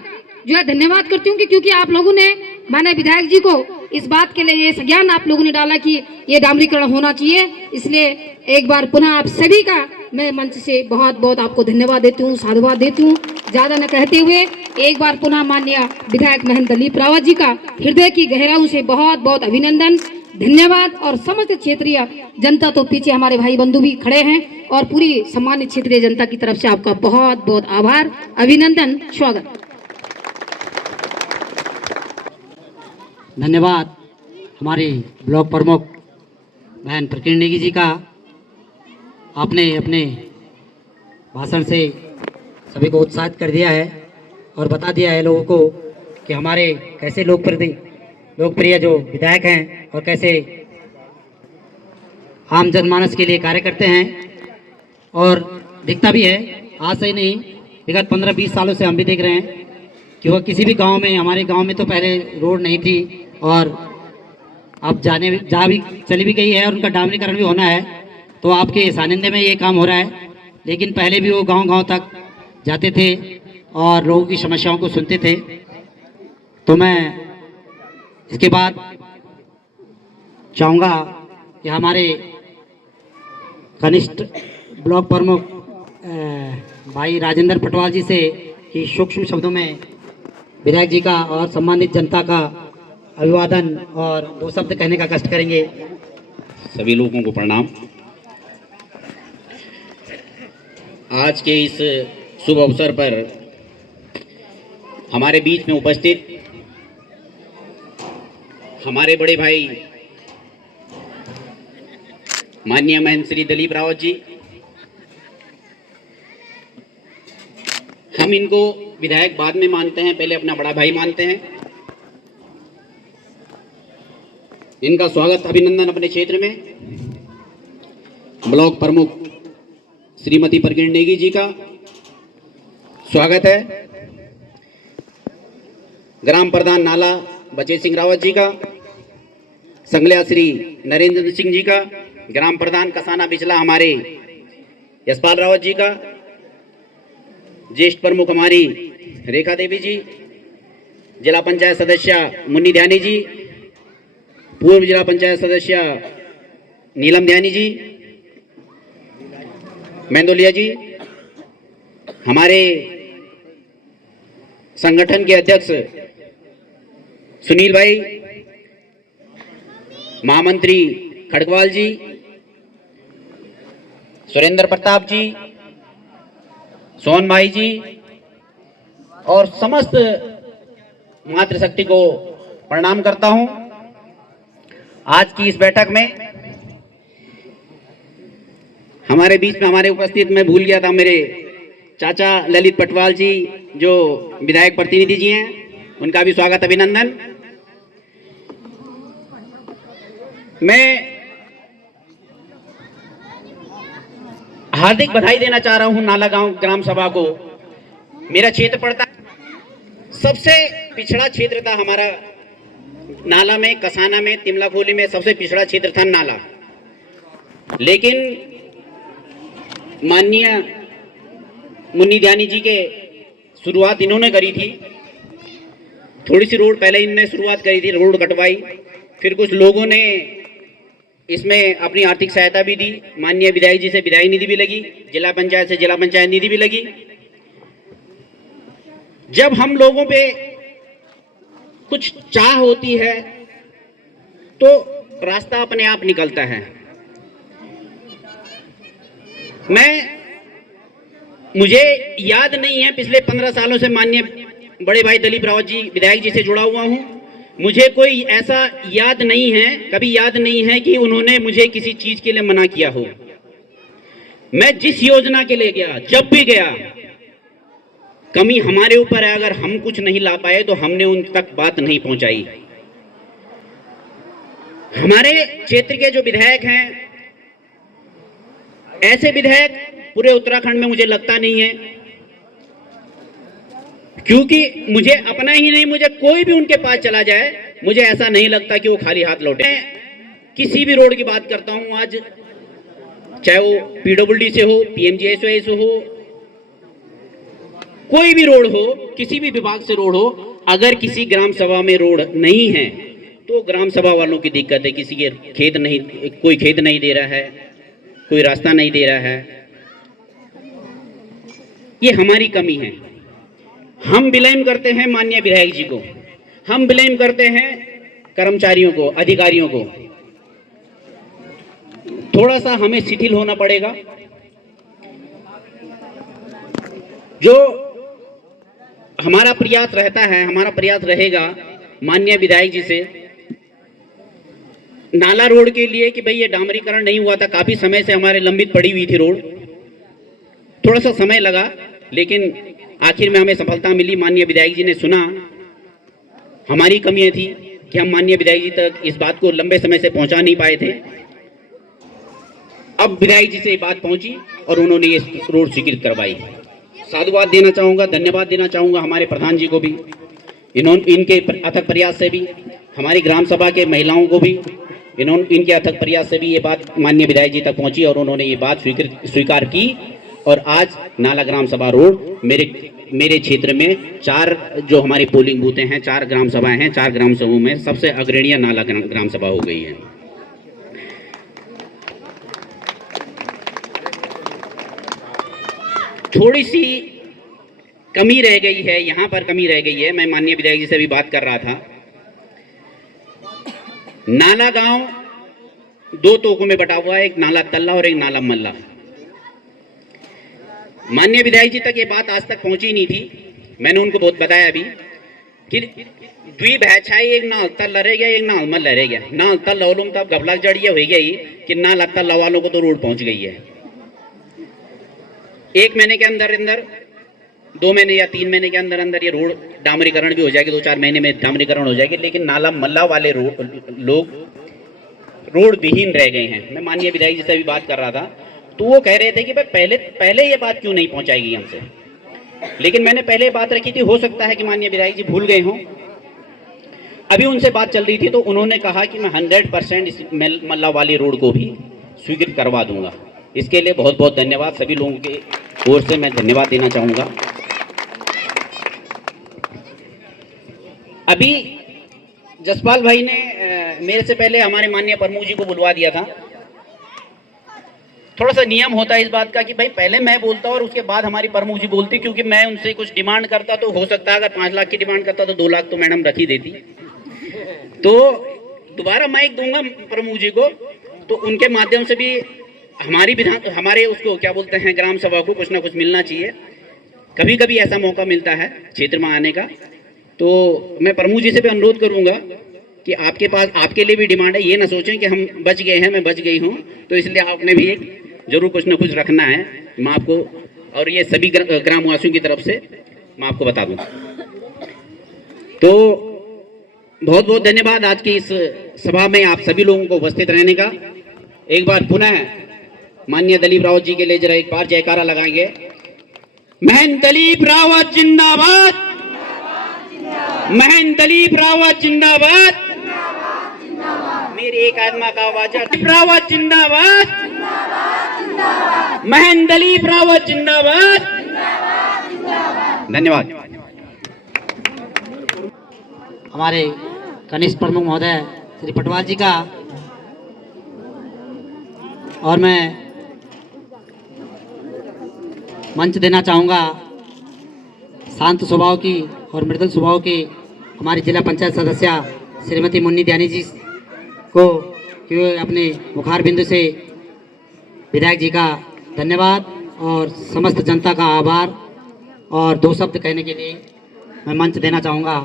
जो है धन्यवाद करती हूँ कि क्योंकि आप लोगों ने माननीय विधायक जी को इस बात के लिए ये संज्ञान आप लोगों ने डाला कि ये डामरीकरण होना चाहिए। इसलिए एक बार पुनः आप सभी का मैं मंच से बहुत बहुत आपको धन्यवाद देती हूँ, साधुवाद देती हूँ। ज्यादा न कहते हुए एक बार पुनः माननीय विधायक महेंद्र दलीप रावत जी का हृदय की गहराइयों से बहुत बहुत अभिनंदन, धन्यवाद। और समस्त क्षेत्रीय जनता, तो पीछे हमारे भाई बंधु भी खड़े हैं, और पूरी सम्मानित क्षेत्रीय जनता की तरफ से आपका बहुत बहुत आभार, अभिनंदन, स्वागत। धन्यवाद हमारे ब्लॉक प्रमुख बहन प्रकीर्ण नेगी जी का। आपने अपने भाषण से सभी को उत्साहित कर दिया है और बता दिया है लोगों को कि हमारे कैसे लोकप्रिय जो विधायक हैं और कैसे आम जनमानस के लिए कार्य करते हैं। और दिखता भी है, आज से ही नहीं, विगत 15-20 सालों से हम भी देख रहे हैं कि वह किसी भी गांव में, हमारे गांव में तो पहले रोड नहीं थी और अब जा भी चली भी गई है और उनका डामरीकरण भी होना है, तो आपके सानिध्य में ये काम हो रहा है। लेकिन पहले भी वो गांव-गांव तक जाते थे और लोगों की समस्याओं को सुनते थे। तो मैं इसके बाद चाहूँगा कि हमारे कनिष्ठ ब्लॉक प्रमुख भाई राजेंद्र पटवाल जी से कि सूक्ष्म शब्दों में विधायक जी का और सम्मानित जनता का अभिवादन और 2 शब्द कहने का कष्ट करेंगे। सभी लोगों को प्रणाम। आज के इस शुभ अवसर पर हमारे बीच में उपस्थित हमारे बड़े भाई माननीय महेंद्र श्री दलीप रावत जी, हम इनको विधायक बाद में मानते हैं, पहले अपना बड़ा भाई मानते हैं। इनका स्वागत, अभिनंदन अपने क्षेत्र में। ब्लॉक प्रमुख श्रीमती प्रकीर्ण नेगी जी का स्वागत है। ग्राम प्रधान नाला बचे सिंह रावत जी का, संगलिया श्री नरेंद्र सिंह जी का, ग्राम प्रधान कसाना बिचला हमारे यशपाल रावत जी का, ज्येष्ठ प्रमुख हमारी रेखा देवी जी, जिला पंचायत सदस्य मुन्नी ध्यानी जी, पूर्व जिला पंचायत सदस्य नीलम ध्यानी जी, मेंदोलिया जी, हमारे संगठन के अध्यक्ष सुनील भाई, महामंत्री खड़गवाल जी, सुरेंद्र प्रताप जी, सोन भाई जी और समस्त मातृशक्ति को प्रणाम करता हूं। आज की इस बैठक में हमारे बीच में हमारे उपस्थित, मैं भूल गया था, मेरे चाचा ललित पटवाल जी जो विधायक प्रतिनिधि जी हैं, उनका भी स्वागत, अभिनंदन। मैं हार्दिक बधाई देना चाह रहा हूं नाला गांव ग्राम सभा को। मेरा क्षेत्र पड़ता सबसे पिछड़ा क्षेत्र था हमारा नाला में, कसाना में, तिमला खोली में सबसे पिछड़ा क्षेत्र था नाला। लेकिन माननीय मुन्नी ध्यानी जी के शुरुआत इन्होंने करी थी। थोड़ी सी रोड पहले इन्होंने शुरुआत करी थी, रोड कटवाई, फिर कुछ लोगों ने इसमें अपनी आर्थिक सहायता भी दी। माननीय विधायक जी से विधायक निधि भी लगी, जिला पंचायत से जिला पंचायत निधि भी लगी। जब हम लोगों पे कुछ चाह होती है तो रास्ता अपने आप निकलता है। मैं मुझे याद नहीं है, पिछले 15 सालों से माननीय बड़े भाई दिलीप रावत जी विधायक जी से जुड़ा हुआ हूं। मुझे कोई ऐसा याद नहीं है, कभी याद नहीं है कि उन्होंने मुझे किसी चीज के लिए मना किया हो। मैं जिस योजना के लिए गया, जब भी गया, कमी हमारे ऊपर है। अगर हम कुछ नहीं ला पाए तो हमने उन तक बात नहीं पहुंचाई। हमारे क्षेत्र के जो विधायक हैं, ऐसे विधायक पूरे उत्तराखंड में मुझे लगता नहीं है, क्योंकि मुझे अपना ही नहीं, मुझे कोई भी उनके पास चला जाए, मुझे ऐसा नहीं लगता कि वो खाली हाथ लौटे। किसी भी रोड की बात करता हूं आज, चाहे वो पीडब्ल्यूडी से हो, पीएमजीएसवाई से हो, कोई भी रोड हो, किसी भी विभाग से रोड हो, अगर किसी ग्राम सभा में रोड नहीं है तो ग्राम सभा वालों की दिक्कत है। किसी के खेत नहीं, कोई खेत नहीं दे रहा है, कोई रास्ता नहीं दे रहा है, ये हमारी कमी है। हम ब्लेम करते हैं माननीय विधायक जी को, हम ब्लेम करते हैं कर्मचारियों को, अधिकारियों को। थोड़ा सा हमें शिथिल होना पड़ेगा। जो हमारा प्रयास रहता है, हमारा प्रयास रहेगा माननीय विधायक जी से, नाला रोड के लिए कि भाई ये डामरीकरण नहीं हुआ था, काफी समय से हमारे लंबित पड़ी हुई थी रोड, थोड़ा सा समय लगा, लेकिन आखिर में हमें सफलता मिली। माननीय विधायक जी ने सुना हमारी कमियां थी कि हम माननीय विधायक जी तक इस बात को लंबे समय से पहुंचा नहीं पाए थे। अब विधायक जी से ये बात पहुंची और उन्होंने ये रोड स्वीकृत करवाई। साधुवाद देना चाहूंगा, धन्यवाद देना चाहूंगा हमारे प्रधान जी को भी, इनके अथक प्रयास से भी, हमारी ग्राम सभा के महिलाओं को भी, इनके अथक प्रयास से भी ये बात माननीय विधायक जी तक पहुंची और उन्होंने ये बात स्वीकार की। और आज नाला ग्राम सभा रोड मेरे क्षेत्र में 4 जो हमारी पोलिंग बूथें हैं, 4 ग्राम सभाएं हैं, 4 ग्राम सभाओं में सबसे अग्रणीय नाला ग्राम सभा हो गई है। थोड़ी सी कमी रह गई है, यहाँ पर कमी रह गई है। मैं माननीय विधायक जी से भी बात कर रहा था। नाला गांव 2 तोकों में बटा हुआ है, एक नाला तल्ला और एक नाला मल्ला। माननीय विधायक जी तक ये बात आज तक पहुंची नहीं थी। मैंने उनको बहुत बताया भी कि द्वीप है, छाई एक नाल तल्ला रह गया, एक नाल मल्ला रह गया। नाल तल्ला वालों तब घबला जड़िए हो गई कि नाला तल्ला वालों को तो रोड पहुंच गई है। 1 महीने के अंदर 2 महीने या 3 महीने के अंदर अंदर ये रोड डामरीकरण भी हो जाएगी, 2-4 महीने में डामरीकरण हो जाएगी। लेकिन नाला मल्ला वाले लोग रोड विहीन रह गए हैं। मैं माननीय विधायक जी से भी बात कर रहा था, तो वो कह रहे थे कि भाई पहले ये बात क्यों नहीं पहुंचाएगी हमसे। लेकिन मैंने पहले बात रखी थी, हो सकता है कि माननीय विधायक जी भूल गए हों। अभी उनसे बात चल रही थी तो उन्होंने कहा कि मैं 100% इस मल्ला वाली रोड को भी स्वीकृत करवा दूंगा। इसके लिए बहुत बहुत धन्यवाद, सभी लोगों की ओर से मैं धन्यवाद देना चाहूँगा। अभी जसपाल भाई ने मेरे से पहले हमारे माननीय प्रमुख जी को बुलवा दिया था। थोड़ा सा नियम होता है इस बात का कि भाई पहले मैं बोलता और उसके बाद हमारी प्रमुख जी बोलती, क्योंकि मैं उनसे कुछ डिमांड करता तो हो सकता है अगर 5 लाख की डिमांड करता तो 2 लाख तो मैडम रख ही देती। तो दोबारा माइक दूंगा प्रमुख जी को, तो उनके माध्यम से भी हमारे उसको क्या बोलते हैं, ग्राम सभा को कुछ ना कुछ मिलना चाहिए। कभी कभी ऐसा मौका मिलता है क्षेत्र में आने का, तो मैं प्रमुख जी से भी अनुरोध करूंगा कि आपके पास आपके लिए भी डिमांड है। ये ना सोचें कि हम बच गए हैं, मैं बच गई हूँ, तो इसलिए आपने भी एक जरूर कुछ ना कुछ रखना है। मैं आपको, और ये सभी ग्रामवासियों की तरफ से मैं आपको बता दूं। तो बहुत बहुत धन्यवाद आज की इस सभा में आप सभी लोगों को उपस्थित रहने का। एक बार पुनः माननीय दिलीप रावत जी के लिए जरा एक बार जयकारा लगाएंगे। महन दिलीप रावत जिंदाबाद, महन दिलीप रावत जिंदाबाद, मेरी एक आत्मा का आवाज है, दिलीप रावत जिंदाबाद, महन दिलीप रावत जिंदाबाद। धन्यवाद। हमारे कनिष्ठ प्रमुख महोदय श्री पटवाल जी का, और मैं मंच देना चाहूँगा शांत स्वभाव की और मृदुल स्वभाव की हमारी जिला पंचायत सदस्य श्रीमती मुन्नी ध्यानी जी को, कि वे अपने मुखार बिंदु से विधायक जी का धन्यवाद और समस्त जनता का आभार और दो शब्द कहने के लिए मैं मंच देना चाहूँगा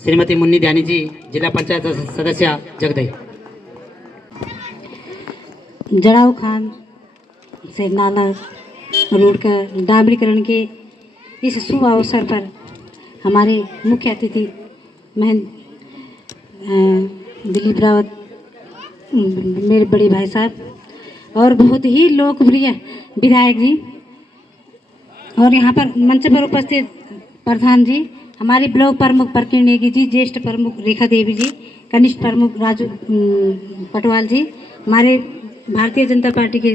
श्रीमती मुन्नी ध्यानी जी, जिला पंचायत सदस्य जगदई। जड़ाऊ खान से नाला रोड का डामरीकरण के इस शुभ अवसर पर हमारे मुख्य अतिथि दिलीप रावत, मेरे बड़े भाई साहब और बहुत ही लोकप्रिय विधायक जी, और यहाँ पर मंच पर उपस्थित प्रधान जी, हमारे ब्लॉक प्रमुख प्रकीण नेगी जी, ज्येष्ठ प्रमुख रेखा देवी जी, कनिष्ठ प्रमुख राजू पटवाल जी, हमारे भारतीय जनता पार्टी के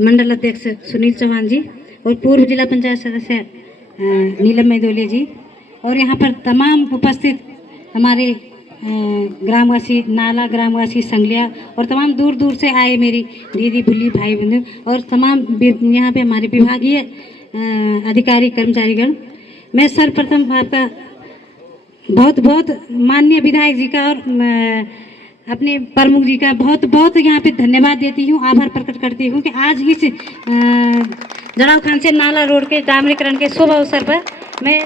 मंडल अध्यक्ष सुनील चौहान जी और पूर्व जिला पंचायत सदस्य नीलम मैदोले जी, और यहाँ पर तमाम उपस्थित हमारे ग्रामवासी नाला, ग्रामवासी संगलिया और तमाम दूर दूर से आए मेरी दीदी भूली भाई बंधु और तमाम यहाँ पे हमारे विभागीय अधिकारी कर्मचारीगण। मैं सर्वप्रथम आपका बहुत बहुत माननीय विधायक जी का और अपने प्रमुख जी का बहुत बहुत यहाँ पे धन्यवाद देती हूँ, आभार प्रकट करती हूँ कि आज इस जड़ाऊ खान से नाला रोड के डामरीकरण के शुभ अवसर पर मैं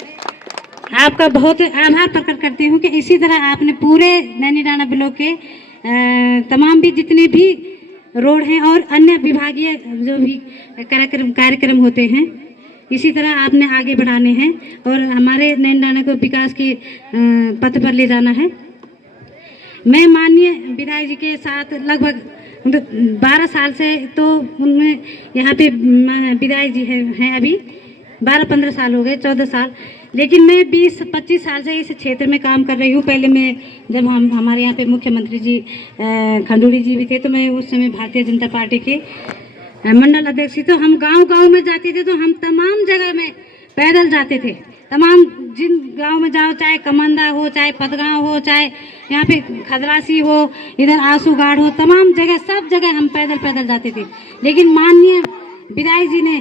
आपका बहुत आभार प्रकट करती हूँ कि इसी तरह आपने पूरे नैनीडांडा ब्लॉक के तमाम भी जितने भी रोड हैं और अन्य विभागीय जो भी कार्यक्रम होते हैं इसी तरह आपने आगे बढ़ाने हैं और हमारे नैनीडांडा को विकास के पथ पर ले जाना है। मैं माननीय विधायक जी के साथ लगभग 12 साल से, तो उनमें यहाँ पे विधायक जी हैं अभी 12-15 साल हो गए, 14 साल, लेकिन मैं 20-25 साल से इस क्षेत्र में काम कर रही हूँ। पहले मैं जब हमारे यहाँ पे मुख्यमंत्री जी खंडूड़ी जी भी थे तो मैं उस समय भारतीय जनता पार्टी के मंडल अध्यक्ष थी, तो हम गांव-गांव में जाते थे, तो हम तमाम जगह में पैदल जाते थे। तमाम जिन गांव में जाओ, चाहे कमंदा हो, चाहे पदगांव हो, चाहे यहाँ पे खदरासी हो, इधर आंसूगाड़ हो, तमाम जगह सब जगह हम पैदल जाते थे। लेकिन माननीय विधायक जी ने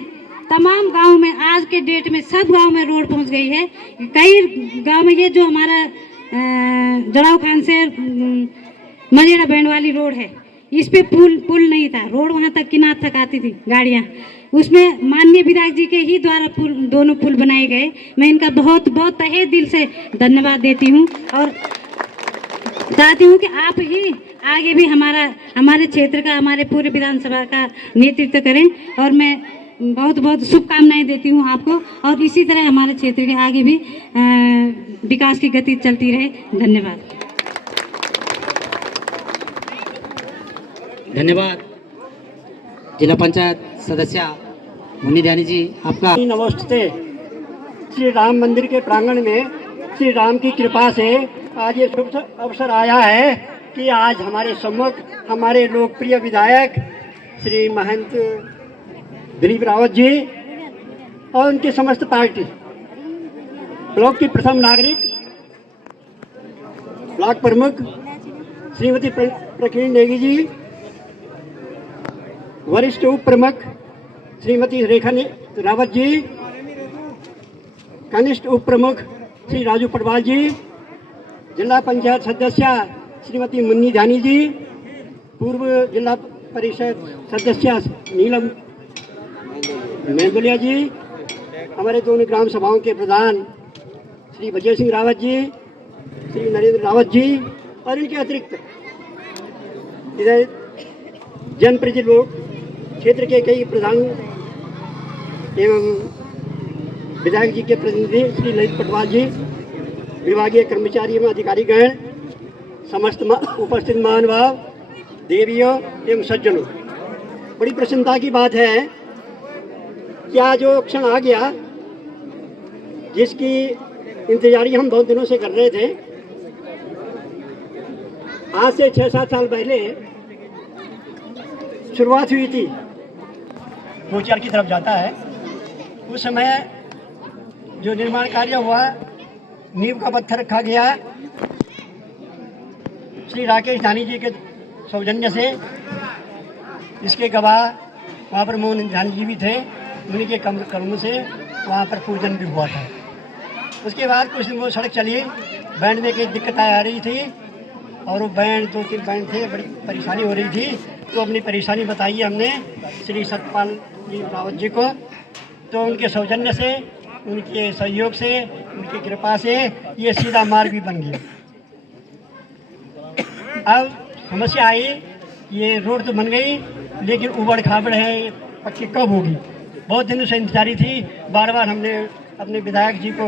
तमाम गांव में आज के डेट में सब गांव में रोड पहुंच गई है। कई गांव में ये जो हमारा जड़ाऊ खान से मजेड़ा बैंड वाली रोड है, इस पे पुल नहीं था, रोड वहां तक किनार तक आती थी गाड़ियां, उसमें माननीय विधायक जी के ही द्वारा दोनों पुल बनाए गए। मैं इनका बहुत बहुत तहे दिल से धन्यवाद देती हूं और चाहती हूं कि आप ही आगे भी हमारे क्षेत्र का, हमारे पूरे विधानसभा का नेतृत्व करें, और मैं बहुत बहुत शुभकामनाएं देती हूं आपको, और इसी तरह हमारे क्षेत्र के आगे भी विकास की गति चलती रहे। धन्यवाद। धन्यवाद जिला पंचायत सदस्य मुन्नी ध्यानी जी, आपका नमस्ते। श्री राम मंदिर के प्रांगण में श्री राम की कृपा से आज ये शुभ अवसर आया है कि आज हमारे सम्मुख हमारे लोकप्रिय विधायक श्री महंत दिलीप रावत जी और उनकी समस्त पार्टी, ब्लॉक की प्रथम नागरिक, ब्लॉक प्रमुख श्रीमती प्रकीण नेगी जी, वरिष्ठ उप प्रमुख श्रीमती रेखा रावत जी, कनिष्ठ उप प्रमुख श्री राजू पटवाल जी, जिला पंचायत सदस्य श्रीमती मुन्नी ध्यानी जी, पूर्व जिला परिषद सदस्य नीलम मैदोलिया जी, हमारे दोनों ग्राम सभाओं के प्रधान श्री विजय सिंह रावत जी, श्री नरेंद्र रावत जी, और इनके अतिरिक्त इधर जनप्रतिनिधि लोग, क्षेत्र के कई प्रधान एवं विधायक जी के प्रतिनिधि श्री ललित पटवाल जी, विभागीय कर्मचारी एवं अधिकारीगण, समस्त उपस्थित महानुभाव, देवियों एवं सज्जनों, बड़ी प्रसन्नता की बात है कि आज जो क्षण आ गया जिसकी इंतजारी हम बहुत दिनों से कर रहे थे। आज से 6-7 साल पहले शुरुआत हुई थी, कोचियार की तरफ जाता है, उस समय जो निर्माण कार्य हुआ, नींव का पत्थर रखा गया श्री राकेश ध्यानी जी के सौजन्य से, इसके गवाह वहाँ पर मोहन ध्यानी जी भी थे, उन्हीं के कर्म से वहाँ पर पूजन भी हुआ था। उसके बाद कुछ दिन वो सड़क चली, बैंड में कई दिक्कतें आ रही थी और वो बैंड 2-3 बैंड थे, बड़ी परेशानी हो रही थी, तो अपनी परेशानी बताई हमने श्री सतपाल रावत जी को। तो उनके सौजन्य से, उनके सहयोग से, उनकी कृपा से ये सीधा मार्ग भी बन गया। अब समस्या आई, ये रोड तो बन गई लेकिन उबड़ खाबड़ है, पक्की कब होगी? बहुत दिनों से इंतजारी थी। बार बार हमने अपने विधायक जी को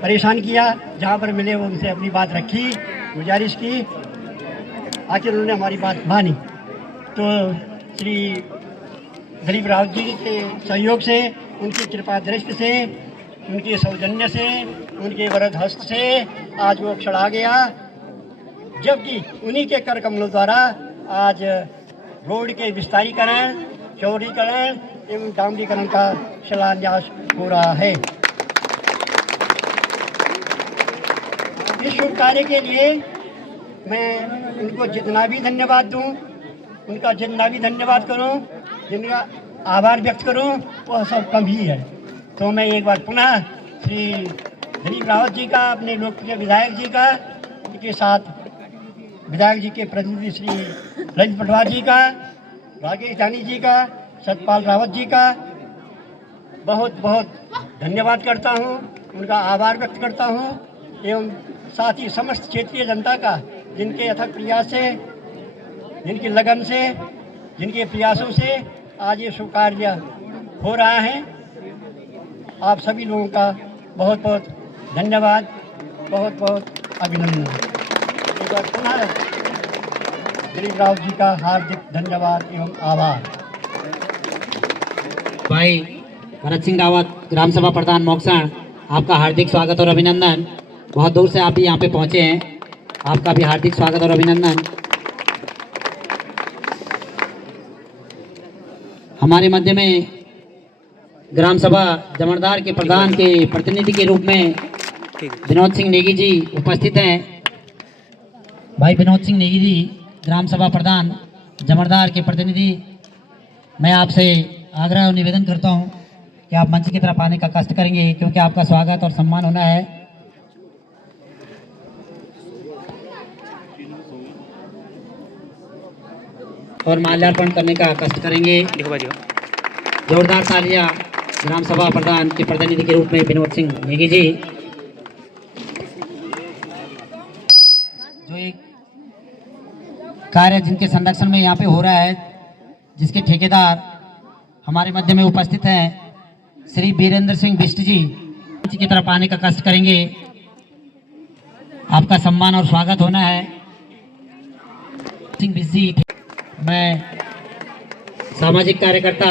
परेशान किया, जहाँ पर मिले वो उनसे अपनी बात रखी, गुजारिश की, आखिर उन्होंने हमारी बात मानी। तो श्री दिलीप रावत जी के सहयोग से, उनकी कृपा दृष्टि से, उनके सौजन्य से, उनके वरद हस्त से आज वो क्षण आ गया, जबकि उन्हीं के कर कमलों द्वारा आज रोड के विस्तारीकरण, चौड़ीकरण एवं डामरीकरण का शिलान्यास हो रहा है। इस शुभ कार्य के लिए मैं उनको जितना भी धन्यवाद दूं, उनका जितना भी धन्यवाद करूं, जिनका आभार व्यक्त करूं, वह सब कम ही है। तो मैं एक बार पुनः श्री दिलीप रावत जी का, अपने लोकप्रिय विधायक जी का, के साथ विधायक जी के प्रतिनिधि श्री रजत पटवार जी का, राकेश जानी जी का, सतपाल रावत जी का बहुत बहुत धन्यवाद करता हूं, उनका आभार व्यक्त करता हूं, एवं साथ ही समस्त क्षेत्रीय जनता का, जिनके अथक प्रयास से, जिनकी लगन से, जिनके प्रयासों से आज ये शुभ कार्य हो रहा है। आप सभी लोगों का बहुत बहुत धन्यवाद, बहुत बहुत अभिनंदन। एक बार पुनः दिलीप रावत जी का हार्दिक धन्यवाद एवं आभार। भाई भरत सिंह रावत, ग्राम सभा प्रधान मोक्सण, आपका हार्दिक स्वागत और अभिनंदन। बहुत दूर से आप भी यहाँ पे पहुँचे हैं, आपका भी हार्दिक स्वागत और अभिनंदन। हमारे मध्य में ग्राम सभा जमरदार के प्रधान के प्रतिनिधि के रूप में विनोद सिंह नेगी जी उपस्थित हैं। भाई विनोद सिंह नेगी जी, ग्राम सभा प्रधान जमरदार के प्रतिनिधि, मैं आपसे आग्रह और निवेदन करता हूं कि आप मंच की तरफ आने का कष्ट करेंगे, क्योंकि आपका स्वागत और सम्मान होना है। और माल्यार्पण करने का कष्ट करेंगे। जोरदार तालियां ग्राम सभा प्रधान के प्रतिनिधि के रूप में विनोद सिंह नेगी जी। जो एक कार्य जिनके संरक्षण में यहाँ पे हो रहा है, जिसके ठेकेदार हमारे मध्य में उपस्थित हैं, श्री वीरेंद्र सिंह बिष्ट जी, की तरफ आने का कष्ट करेंगे। आपका सम्मान और स्वागत होना है। सिंह बिष्ट जी, मैं सामाजिक कार्यकर्ता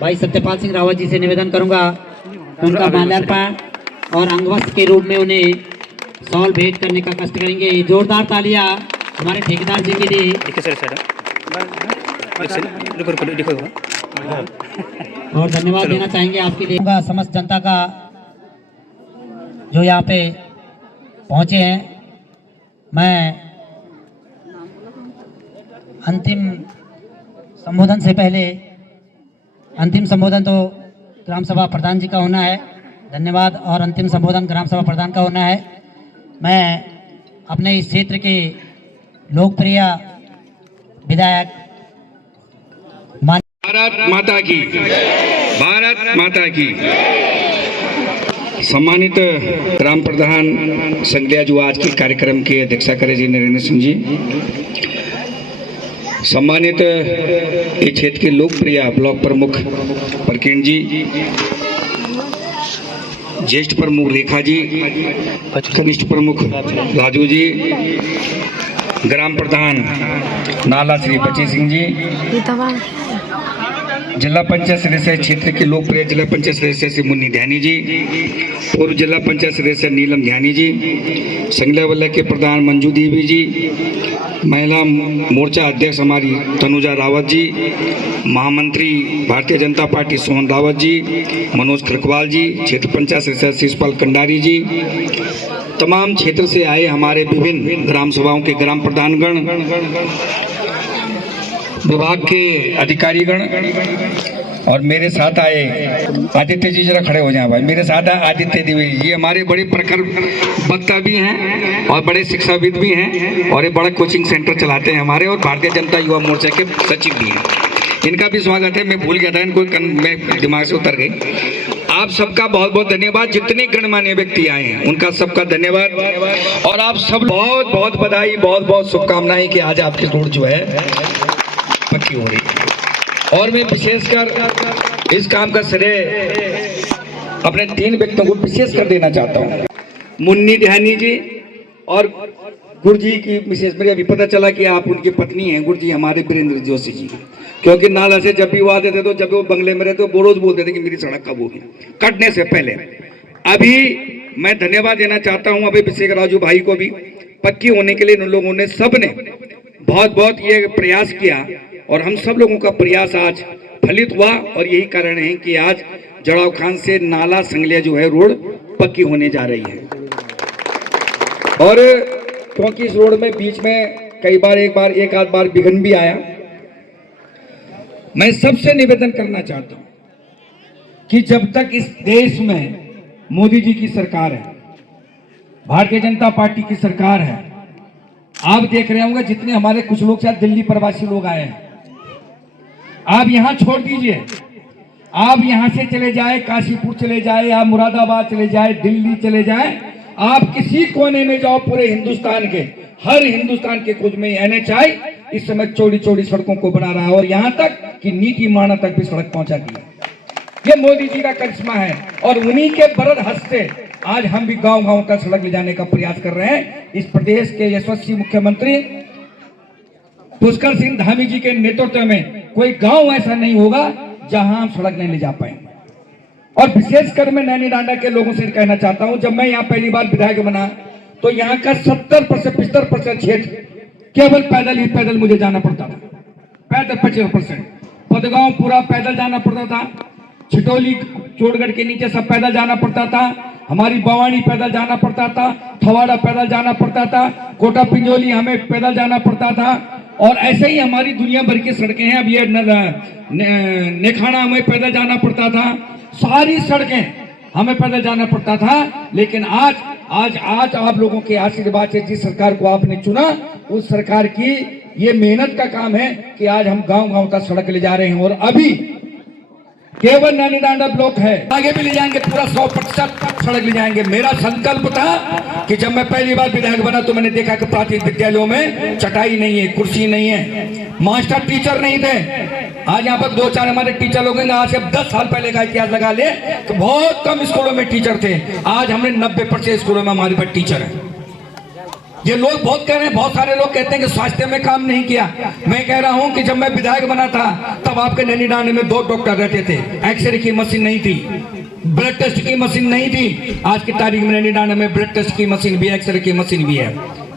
भाई सत्यपाल सिंह रावत जी से निवेदन करूंगा, उनका माल्यार्पण और अंगवस्त्र के रूप में उन्हें शॉल भेंट करने का कष्ट करेंगे। जोरदार तालियां हमारे ठेकेदार जी के लिए। और धन्यवाद देना चाहेंगे आपके लिए समस्त जनता का जो यहाँ पे पहुँचे हैं। मैं अंतिम संबोधन से पहले, अंतिम संबोधन तो ग्राम सभा प्रधान जी का होना है, धन्यवाद, और अंतिम संबोधन ग्राम सभा प्रधान का होना है। मैं अपने इस क्षेत्र के लोकप्रिय विधायक भारत माता की, भारत माता की। सम्मानित ग्राम प्रधान संज्ञा जो आज के कार्यक्रम की अध्यक्षता करे जी नरेंद्र सिंह जी, सम्मानित इस क्षेत्र के लोकप्रिय ब्लॉक प्रमुख प्रकीण जी, ज्येष्ठ प्रमुख रेखा जी, कनिष्ठ प्रमुख राजू जी, ग्राम प्रधान नाला श्री बचे सिंह जी, जिला पंचायत सदस्य क्षेत्र के लोकप्रिय जिला पंचायत सदस्य श्री मुन्नी ध्यानी जी, पूर्व जिला पंचायत सदस्य नीलम ध्यानी जी, संगला वल्लभ के प्रधान मंजू देवी जी, महिला मोर्चा अध्यक्ष हमारी तनुजा रावत जी, महामंत्री भारतीय जनता पार्टी सोहन रावत जी, मनोज खरकवाल जी, क्षेत्र पंचायत सदस्य शिषपाल कंडारी जी, तमाम क्षेत्र से आए हमारे विभिन्न ग्राम सभाओं के ग्राम प्रधानगण, विभाग के अधिकारीगण, और मेरे साथ आए आदित्य जी, जरा खड़े हो जाएं भाई, मेरे साथ आए आदित्य द्विवेदी जी, हमारे बड़े प्रखर वक्ता भी हैं और बड़े शिक्षाविद भी हैं और एक बड़ा कोचिंग सेंटर चलाते हैं हमारे, और भारतीय जनता युवा मोर्चा के सचिव भी हैं। इनका भी स्वागत है। मैं भूल गया था इनको, मैं दिमाग से उतर गई। आप सबका बहुत बहुत धन्यवाद। जितने गणमान्य व्यक्ति आए हैं उनका सबका धन्यवाद, और आप सब बहुत बहुत बधाई, बहुत बहुत शुभकामनाएं कि आज आपकी रोड जो है पक्की हो रही। और मैं विशेषकर इस काम का श्रेय अपने 3 व्यक्तियों को विशेषकर देना चाहता हूँ, मुन्नी ध्यानी जी और गुरजी की विशेष। मुझे अभी पता चला कि आप उनकी पत्नी हैं, गुरजी हमारे वीरेंद्र जोशी जी, क्योंकि नाला से जब भी वो आते थे तो जब वो बंगले में रहते वो रोज बोलते थे कि मेरी सड़क कब होगी, कटने से पहले। अभी मैं धन्यवाद देना चाहता हूं अभिषेक राजू भाई को भी, पक्की होने के लिए उन लोगों ने सबने बहुत बहुत ये प्रयास किया, और हम सब लोगों का प्रयास आज फलित हुआ। और यही कारण है कि आज जड़ाव खान से नाला संगलिया जो है रोड पक्की होने जा रही है। और क्योंकि इस रोड में बीच में कई बार एक आध बार विघ्न भी आया, मैं सबसे निवेदन करना चाहता हूं कि जब तक इस देश में मोदी जी की सरकार है, भारतीय जनता पार्टी की सरकार है, आप देख रहे होंगे जितने हमारे कुछ लोग शायद दिल्ली प्रवासी लोग आए हैं, आप यहां छोड़ दीजिए, आप यहां से चले जाए, काशीपुर चले जाए, आप मुरादाबाद चले जाए, दिल्ली चले जाए, आप किसी कोने में जाओ पूरे हिंदुस्तान के, हर हिंदुस्तान के खुद में NHI इस समय चौड़ी चौड़ी सड़कों को बना रहा है, और यहां तक कि नीति माणा तक भी सड़क पहुंचा दी है। ये मोदी जी का करिश्मा है, और उन्हीं के बरद हस्ते आज हम भी गांव गांव तक सड़क ले जाने का प्रयास कर रहे हैं। इस प्रदेश के यशस्वी मुख्यमंत्री पुष्कर सिंह धामी जी के नेतृत्व में कोई गांव ऐसा नहीं होगा जहां हम सड़क नहीं ले जा पाएंगे। और विशेषकर मैं नैनी डांडा के लोगों से कहना चाहता हूं, जब मैं यहाँ पहली बार विधायक बना तो यहाँ का 70-75% क्षेत्र केवल पैदल मुझे जाना पड़ता था, पैदल 25%। पदगांव पूरा पैदल जाना पड़ता था, छिटोली चोड़गढ़ के नीचे सब पैदल जाना पड़ता था, हमारी बवानी पैदल जाना पड़ता था, थवाड़ा पैदल जाना पड़ता था, कोटा पिंजोली हमें पैदल जाना पड़ता था। और ऐसे ही हमारी दुनिया भर की सड़कें हैं। अब ये नेखाना हमें पैदल जाना पड़ता था, सारी सड़कें हमें पैदल जाना पड़ता था। लेकिन आज आप लोगों के आशीर्वाद से जिस सरकार को आपने चुना, उस सरकार की ये मेहनत का काम है कि आज हम गांव गांव तक सड़क ले जा रहे हैं। और अभी केवल नैनी डांडा ब्लॉक है, आगे भी ले जाएंगे, पूरा 100% सड़क ले जाएंगे। मेरा संकल्प था कि जब मैं पहली बार विधायक बना तो मैंने देखा कि प्राथमिक विद्यालयों में चटाई नहीं है, कुर्सी नहीं है, मास्टर टीचर नहीं थे। आज यहाँ पर 2-4 हमारे टीचर लोग हैं, आज से 10 साल पहले का इतिहास लगा ले तो बहुत कम स्कूलों में टीचर थे। आज हमने 90% स्कूलों में हमारे पास टीचर है। ये लोग बहुत कह रहे हैं, बहुत सारे लोग कहते हैं कि स्वास्थ्य में काम नहीं किया। मैं कह रहा हूं कि जब मैं विधायक बना था तब आपके नैनी डांडे में 2 डॉक्टर रहते थे, एक्सरे की मशीन नहीं थी, ब्लड टेस्ट की मशीन नहीं थी। आज की तारीख में नैनी डांडे में ब्लड टेस्ट की मशीन भी, एक्सरे की मशीन भी है,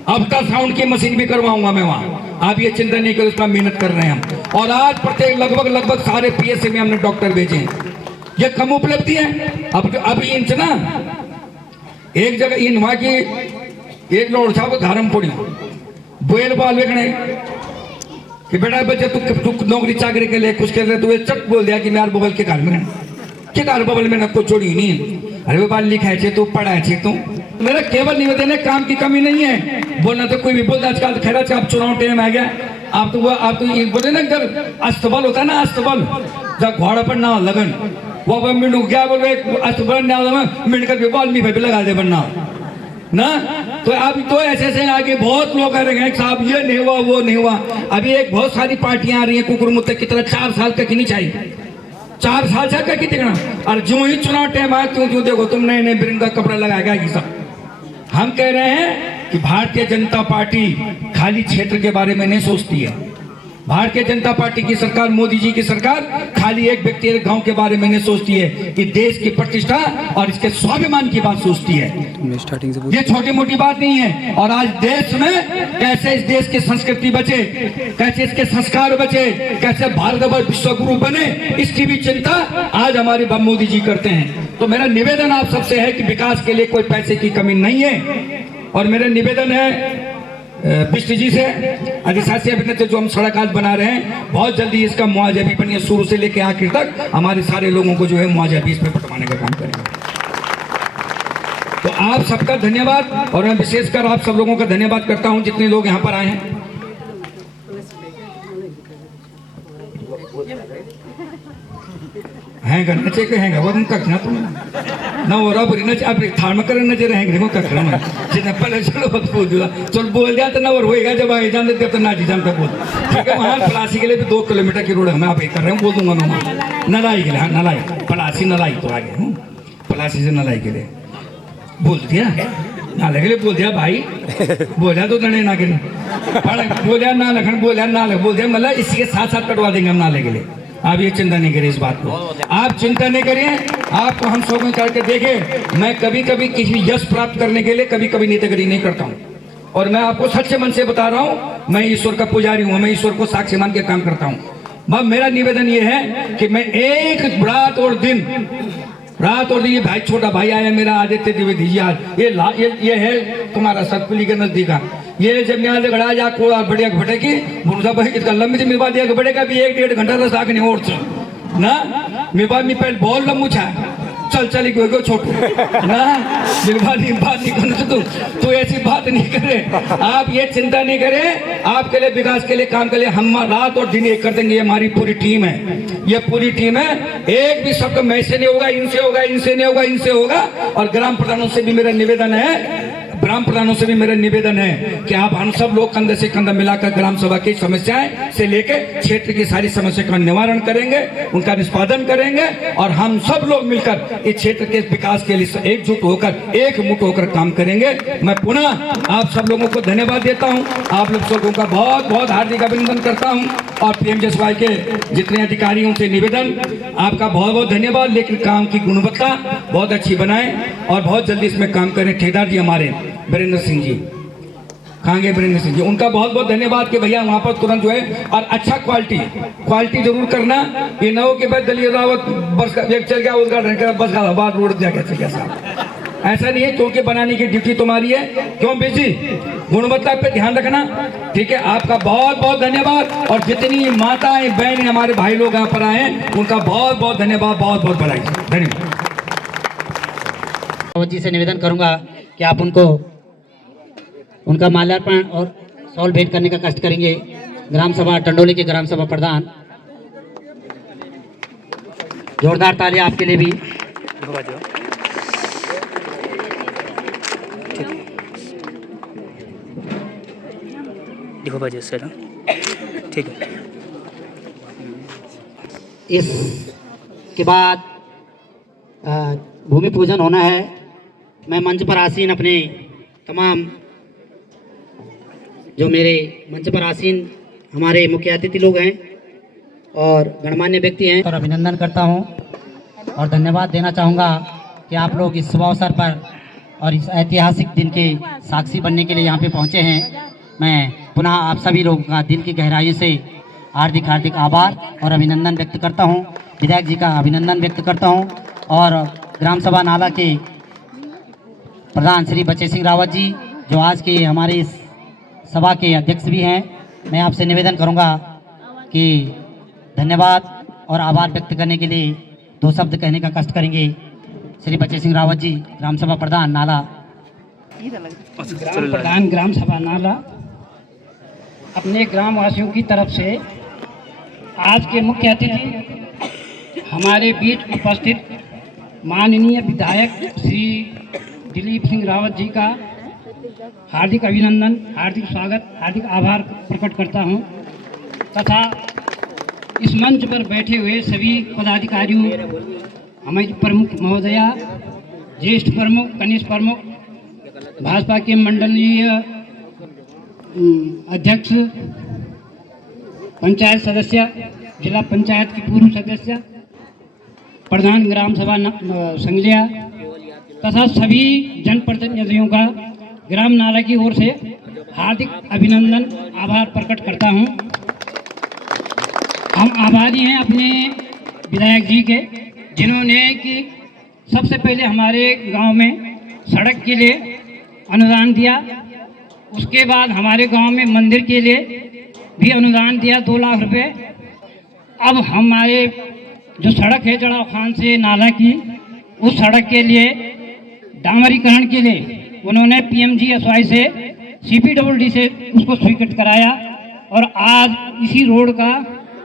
अल्ट्रासाउंड की मशीन भी करवाऊंगा मैं वहां। आप ये चिंता नहीं करो, उसका मेहनत कर रहे हैं हम। और आज प्रत्येक लगभग सारे PSC में हमने डॉक्टर भेजे हैं। ये कम उपलब्धि है। अब इंच ना एक जगह इन वहां की एक लोग साहब धारम पड़ी बोल बाल वेखने कि बेटा बच्चे तू नौकरी चाकरी के लिए कुछ कर रहे, तो चट बोल दिया कि मैं बबल के घर में के घर बबल में कोई चोरी नहीं। अरे वो बाल लिखा है तू पढ़ा है तू। मेरा केवल निवेदन है, काम की कमी नहीं है, बोलना तो कोई भी बोलता। आजकल खैर आप चुनाव टाइम आ गया, आप तो ये बोले ना जब अस्तबल होता है ना, अस्तबल जब घोड़ा पर ना लगन वो मिनू क्या बोले अस्तबल मिनकर भी बॉल नहीं लगा दे बनना ना। तो अभी तो ऐसे आगे बहुत लोग कह रहे हैं साहब ये नहीं हुआ वो नहीं हुआ। अभी एक बहुत सारी पार्टियां आ रही हैं कुकुर मुत्ते की तरह, 4 साल तक ही नहीं चाहिए, 4 साल से क्या कितना। और जो ही चुनाव टाइम आया क्यों देखो तुम नए नए बिरिंदा कपड़ा लगाएगा ये सब। हम कह रहे हैं कि भारतीय जनता पार्टी खाली क्षेत्र के बारे में नहीं सोचती है। भारतीय जनता पार्टी की सरकार, मोदी जी की सरकार खाली एक व्यक्ति एक गांव के बारे में नहीं सोचती है, कि देश की प्रतिष्ठा और इसके स्वाभिमान की बात सोचती है। ये छोटी मोटी बात नहीं है। और आज देश में कैसे इस देश की संस्कृति बचे, कैसे इसके संस्कार बचे, कैसे भारत विश्व गुरु बने, इसकी भी चिंता आज हमारे मोदी जी करते हैं। तो मेरा निवेदन आप सबसे है कि विकास के लिए कोई पैसे की कमी नहीं है। और मेरा निवेदन है बिष्ट जी से, अधिशासी अभिनेता जो हम सड़क आज बना रहे हैं, बहुत जल्दी इसका मुआवजा भी बनिए, शुरू से लेकर आखिर तक हमारे सारे लोगों को जो है मुआवजा भी इसमें बंटवाने का काम करेंगे। तो आप सबका धन्यवाद, और मैं विशेषकर आप सब लोगों का धन्यवाद करता हूं जितने लोग यहाँ पर आए हैं। हैं करना चाहिए हैं वो तुम कखना तुम ना हो रहा बुरी ना आप थाल में करना चाहिए रहेंगे देखो कखना में जितना पहले चलो बस बोल दिया चल बोल दिया तो ना और होएगा जब आए जान देते तो ना जी जान तक बोल ठीक है वहाँ पलासी के लिए भी 2 किलोमीटर की रोड है मैं आप कर रहा हूँ बोल दूंगा मैं नलाई के लिए हाँ नलाई पलासी नलाई तो आगे हूँ पलासी से नलाई के लिए बोल दिया नाले के लिए बोल दिया भाई बोलिया तो दड़े ना के लिए बोलिया ना लखन बोलिया ना बोल दिया मतलब इसी के साथ साथ कटवा देंगे हम नाले के लिए आप ये चिंता नहीं करिए इस बात को आप चिंता नहीं करिए आपको हम शौक करके देखें मैं कभी कभी किसी यश प्राप्त करने के लिए कभी कभी नेतागिरी नहीं करता हूँ और मैं आपको सच्चे मन से बता रहा हूँ मैं ईश्वर का पुजारी हूँ मैं ईश्वर को साक्षी मान के काम करता हूँ मेरा निवेदन ये है कि मैं एक रात और दिन ये भाई छोटा भाई आया मेरा आदित्य द्विवेदी जी आज ये है तुम्हारा सतपुली के नजदीक ये जब यहाँ से घड़ा जा कोड़ा बढ़िया घटे की बुढ़ा भाई इसका लंबी से मेरे बाद बढ़ेगा भी 1-1.5 घंटा रस आके नहीं ओढ़ ना मेरे बाद में पहले बहुत लंबू छा चल चली गो छोटू ना मेरे बाद नहीं करना तो ऐसी बात नहीं करे आप ये चिंता नहीं करें आपके लिए विकास के लिए काम के लिए हम रात और दिन एक कर देंगे ये हमारी पूरी टीम है ये पूरी टीम है एक भी शब्द मैं से नहीं होगा इनसे होगा इनसे नहीं होगा इनसे होगा और ग्राम प्रधानों से भी मेरा निवेदन है ग्राम प्रधानों से भी मेरा निवेदन है कि आप हम सब लोग कंधे से कंधा मिलाकर ग्राम सभा की समस्याएं से लेकर क्षेत्र की सारी समस्या का निवारण करेंगे उनका निष्पादन करेंगे और हम सब लोग मिलकर इस क्षेत्र के विकास के लिए एकजुट होकर एकमुठ होकर काम करेंगे मैं पुनः आप सब लोगों को धन्यवाद देता हूं आप लोग सबों का बहुत बहुत हार्दिक अभिनंदन करता हूं और पीएमजीएसवाई के जितने अधिकारियों से निवेदन आपका बहुत बहुत धन्यवाद लेकिन काम की गुणवत्ता बहुत अच्छी बनाएं और बहुत जल्दी इसमें काम करें ठेकेदार जी हमारे वीरेंद्र सिंह जी खांगे वीरेंद्र सिंह जी उनका बहुत बहुत धन्यवाद कि भैया वहां पर तुरंत जो है और अच्छा क्वालिटी जरूर करना ये न हो कि भाई दलीय रावत बस एक चल गया उसका बस का बाद रोड दिया गया चल गया साहब ऐसा नहीं है क्योंकि बनाने की ड्यूटी तुम्हारी है क्यों बेजी गुणवत्ता पे ध्यान रखना ठीक है आपका बहुत बहुत धन्यवाद और जितनी माताएं बहनें हमारे भाई लोग यहाँ पर आए उनका बहुत बहुत धन्यवाद बहुत बहुत बधाई धन्यवाद जी से निवेदन करूंगा कि आप उनको उनका माल्यार्पण और शॉल भेंट करने का कष्ट करेंगे ग्राम सभा टंडोली के ग्राम सभा प्रधान जोरदार तालियां आपके लिए भी देखो भाई सर ठीक है इसके बाद भूमि पूजन होना है मैं मंच पर आसीन अपने तमाम जो मेरे मंच पर आसीन हमारे मुख्य अतिथि लोग हैं और गणमान्य व्यक्ति हैं और अभिनंदन करता हूं और धन्यवाद देना चाहूँगा कि आप लोग इस शुभ अवसर पर और इस ऐतिहासिक दिन के साक्षी बनने के लिए यहाँ पे पहुँचे हैं मैं पुनः आप सभी लोगों का दिल की गहराई से हार्दिक हार्दिक आभार और अभिनंदन व्यक्त करता हूँ विधायक जी का अभिनंदन व्यक्त करता हूँ और ग्राम सभा नाला के प्रधान श्री बचे सिंह रावत जी जो आज के हमारे इस सभा के अध्यक्ष भी हैं मैं आपसे निवेदन करूंगा कि धन्यवाद और आभार व्यक्त करने के लिए 2 शब्द कहने का कष्ट करेंगे श्री बचे सिंह रावत जी ग्राम सभा प्रधान नाला ग्राम सभा नाला अपने ग्रामवासियों की तरफ से आज के मुख्य अतिथि हमारे बीच उपस्थित माननीय विधायक श्री दिलीप सिंह रावत जी का हार्दिक अभिनंदन हार्दिक स्वागत हार्दिक आभार प्रकट करता हूं तथा इस मंच पर बैठे हुए सभी पदाधिकारियों हमारी प्रमुख महोदया ज्येष्ठ प्रमुख कनिष्ठ प्रमुख भाजपा के मंडलीय अध्यक्ष पंचायत सदस्य जिला पंचायत की पूर्व सदस्य प्रधान ग्राम सभा संगलिया तथा सभी जनप्रतिनिधियों का ग्राम नाला की ओर से हार्दिक अभिनंदन आभार प्रकट करता हूं। हम आभारी हैं अपने विधायक जी के जिन्होंने कि सबसे पहले हमारे गांव में सड़क के लिए अनुदान दिया उसके बाद हमारे गांव में मंदिर के लिए भी अनुदान दिया 2 लाख रुपए। अब हमारे जो सड़क है जड़ाव खान से नाला की उस सड़क के लिए डामरीकरण के लिए उन्होंने पीएमजीएसवाई से CPWD से उसको स्वीकृत कराया और आज इसी रोड का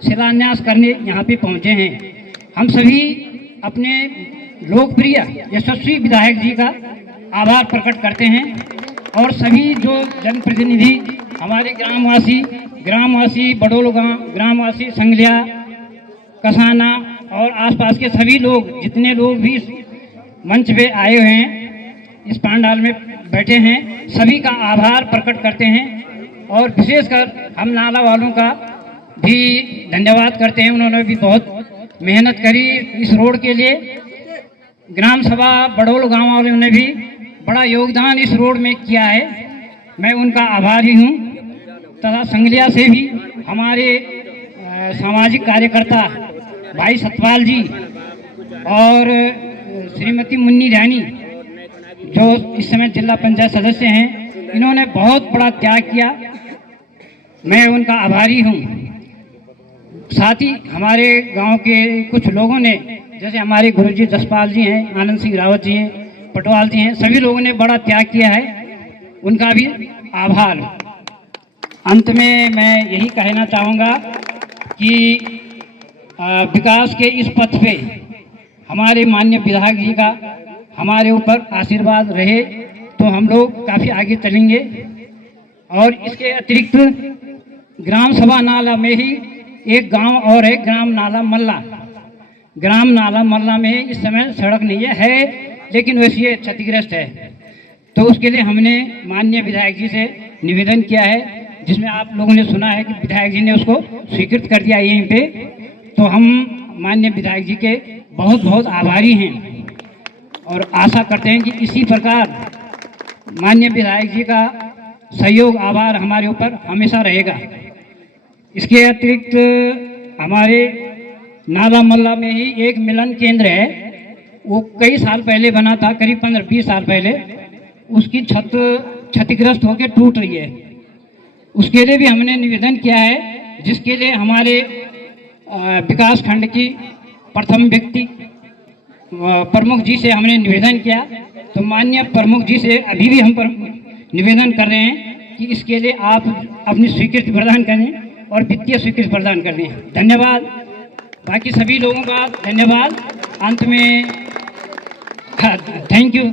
शिलान्यास करने यहाँ पे पहुँचे हैं। हम सभी अपने लोकप्रिय यशस्वी विधायक जी का आभार प्रकट करते हैं और सभी जो जनप्रतिनिधि हमारे ग्रामवासी बड़ोल गांव, ग्रामवासी संगलिया, कसाना और आसपास के सभी लोग, जितने लोग भी इस मंच पे आए हुए हैं, इस पंडाल में बैठे हैं, सभी का आभार प्रकट करते हैं और विशेषकर हम नाला वालों का भी धन्यवाद करते हैं। उन्होंने भी बहुत मेहनत करी इस रोड के लिए। ग्राम सभा बड़ोल गांव वालों ने भी बड़ा योगदान इस रोड में किया है, मैं उनका आभारी हूं। तथा संगलिया से भी हमारे सामाजिक कार्यकर्ता भाई सतपाल जी और श्रीमती मुन्नी ध्यानी जो इस समय जिला पंचायत सदस्य हैं, इन्होंने बहुत बड़ा त्याग किया, मैं उनका आभारी हूं। साथ ही हमारे गांव के कुछ लोगों ने, जैसे हमारे गुरुजी जसपाल जी हैं, आनंद सिंह रावत जी हैं, पटवाल जी हैं, सभी लोगों ने बड़ा त्याग किया है, उनका भी आभार। अंत में मैं यही कहना चाहूँगा कि विकास के इस पथ पे हमारे माननीय विधायक जी का हमारे ऊपर आशीर्वाद रहे तो हम लोग काफ़ी आगे चलेंगे। और इसके अतिरिक्त ग्राम सभा नाला में ही एक गांव और है, ग्राम नाला मल्ला में इस समय सड़क नहीं है लेकिन वैसे ये क्षतिग्रस्त है, तो उसके लिए हमने माननीय विधायक जी से निवेदन किया है, जिसमें आप लोगों ने सुना है कि विधायक जी ने उसको स्वीकृत कर दिया यहीं पे। तो हम माननीय विधायक जी के बहुत बहुत आभारी हैं और आशा करते हैं कि इसी प्रकार माननीय विधायक जी का सहयोग, आभार हमारे ऊपर हमेशा रहेगा। इसके अतिरिक्त हमारे नाला मल्ला में ही एक मिलन केंद्र है, वो कई साल पहले बना था, करीब 15-20 साल पहले। उसकी छत क्षतिग्रस्त होकर टूट रही है, उसके लिए भी हमने निवेदन किया है, जिसके लिए हमारे विकास खंड की प्रथम व्यक्ति प्रमुख जी से हमने निवेदन किया। तो माननीय प्रमुख जी से अभी भी हम निवेदन कर रहे हैं कि इसके लिए आप अपनी स्वीकृति प्रदान करें और वित्तीय स्वीकृति प्रदान कर दें। धन्यवाद, बाकी सभी लोगों का धन्यवाद। अंत में थैंक यू।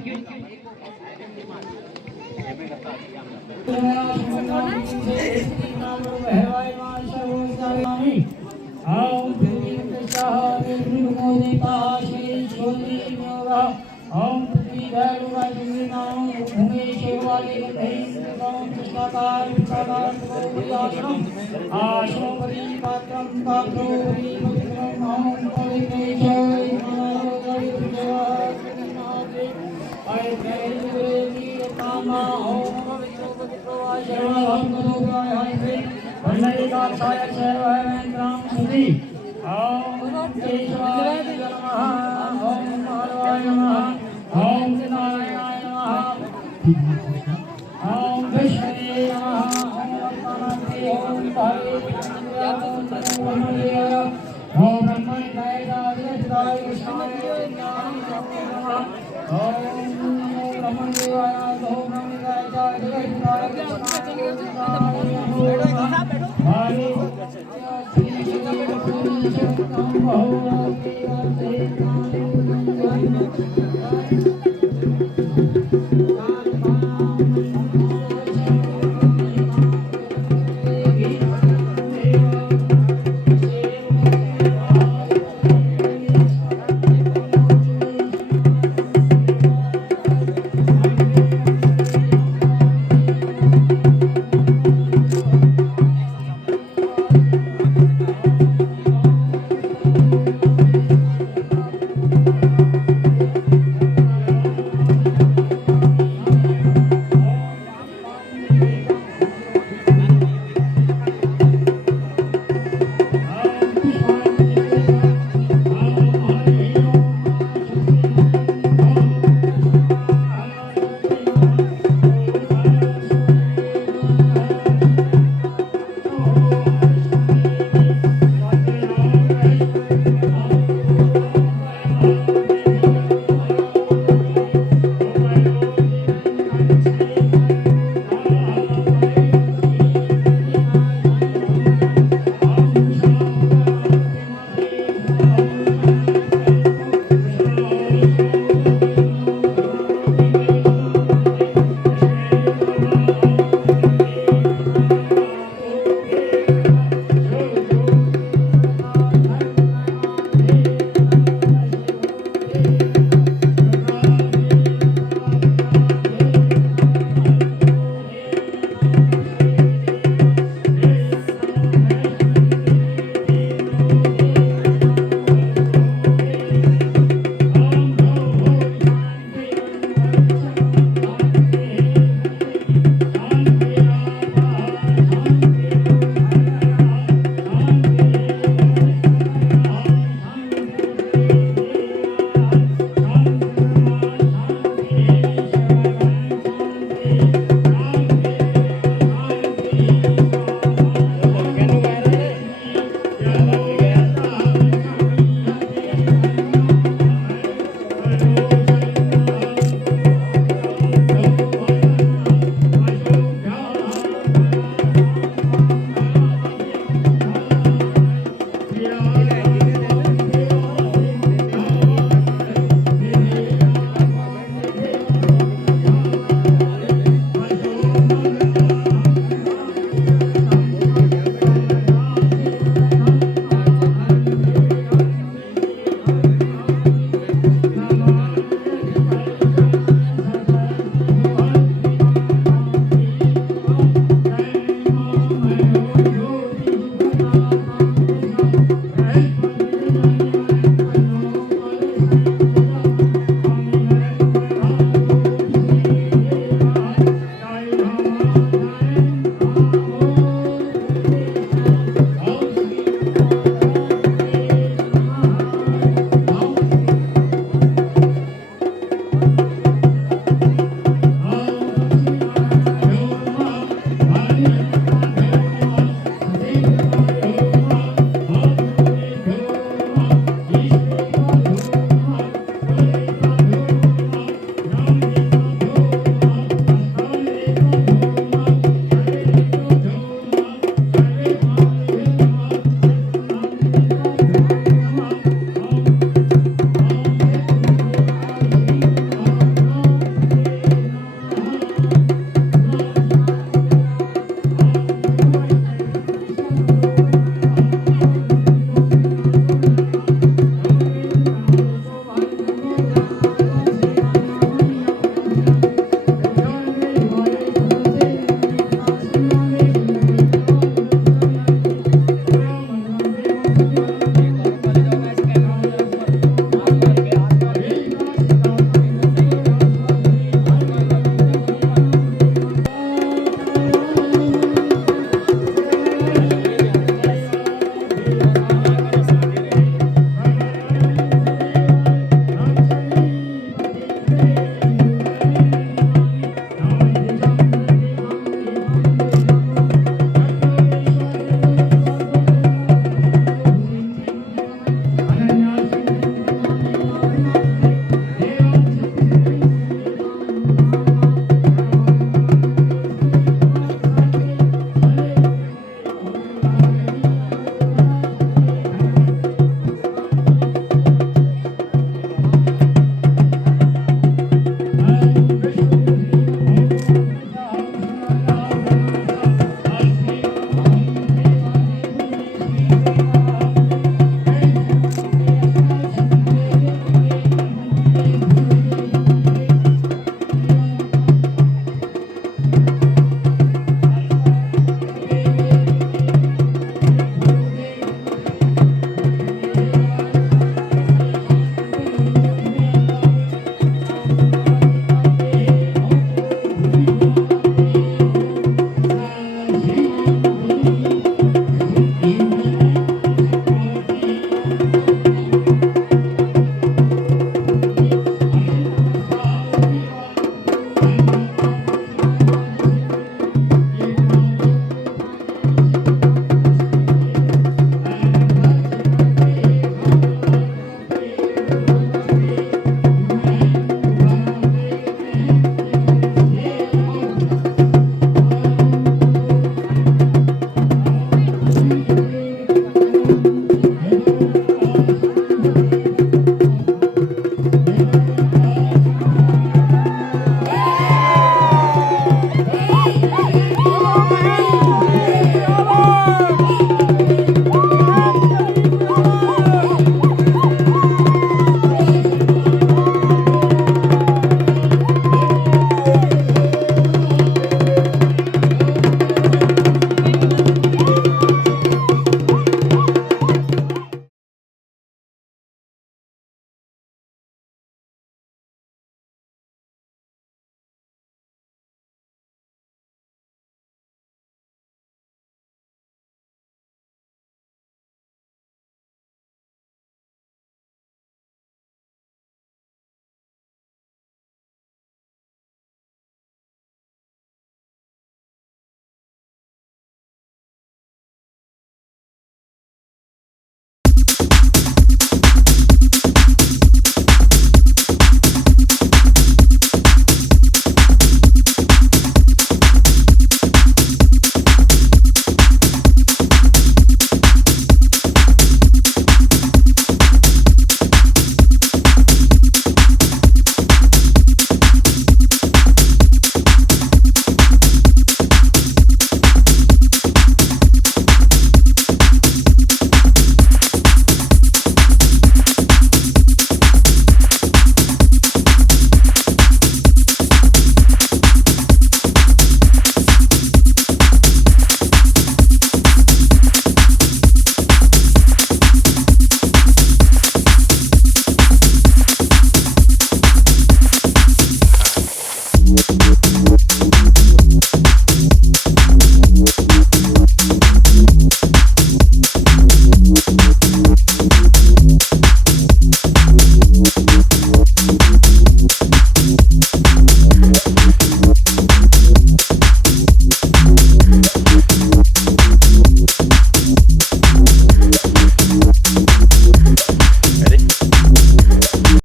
Hare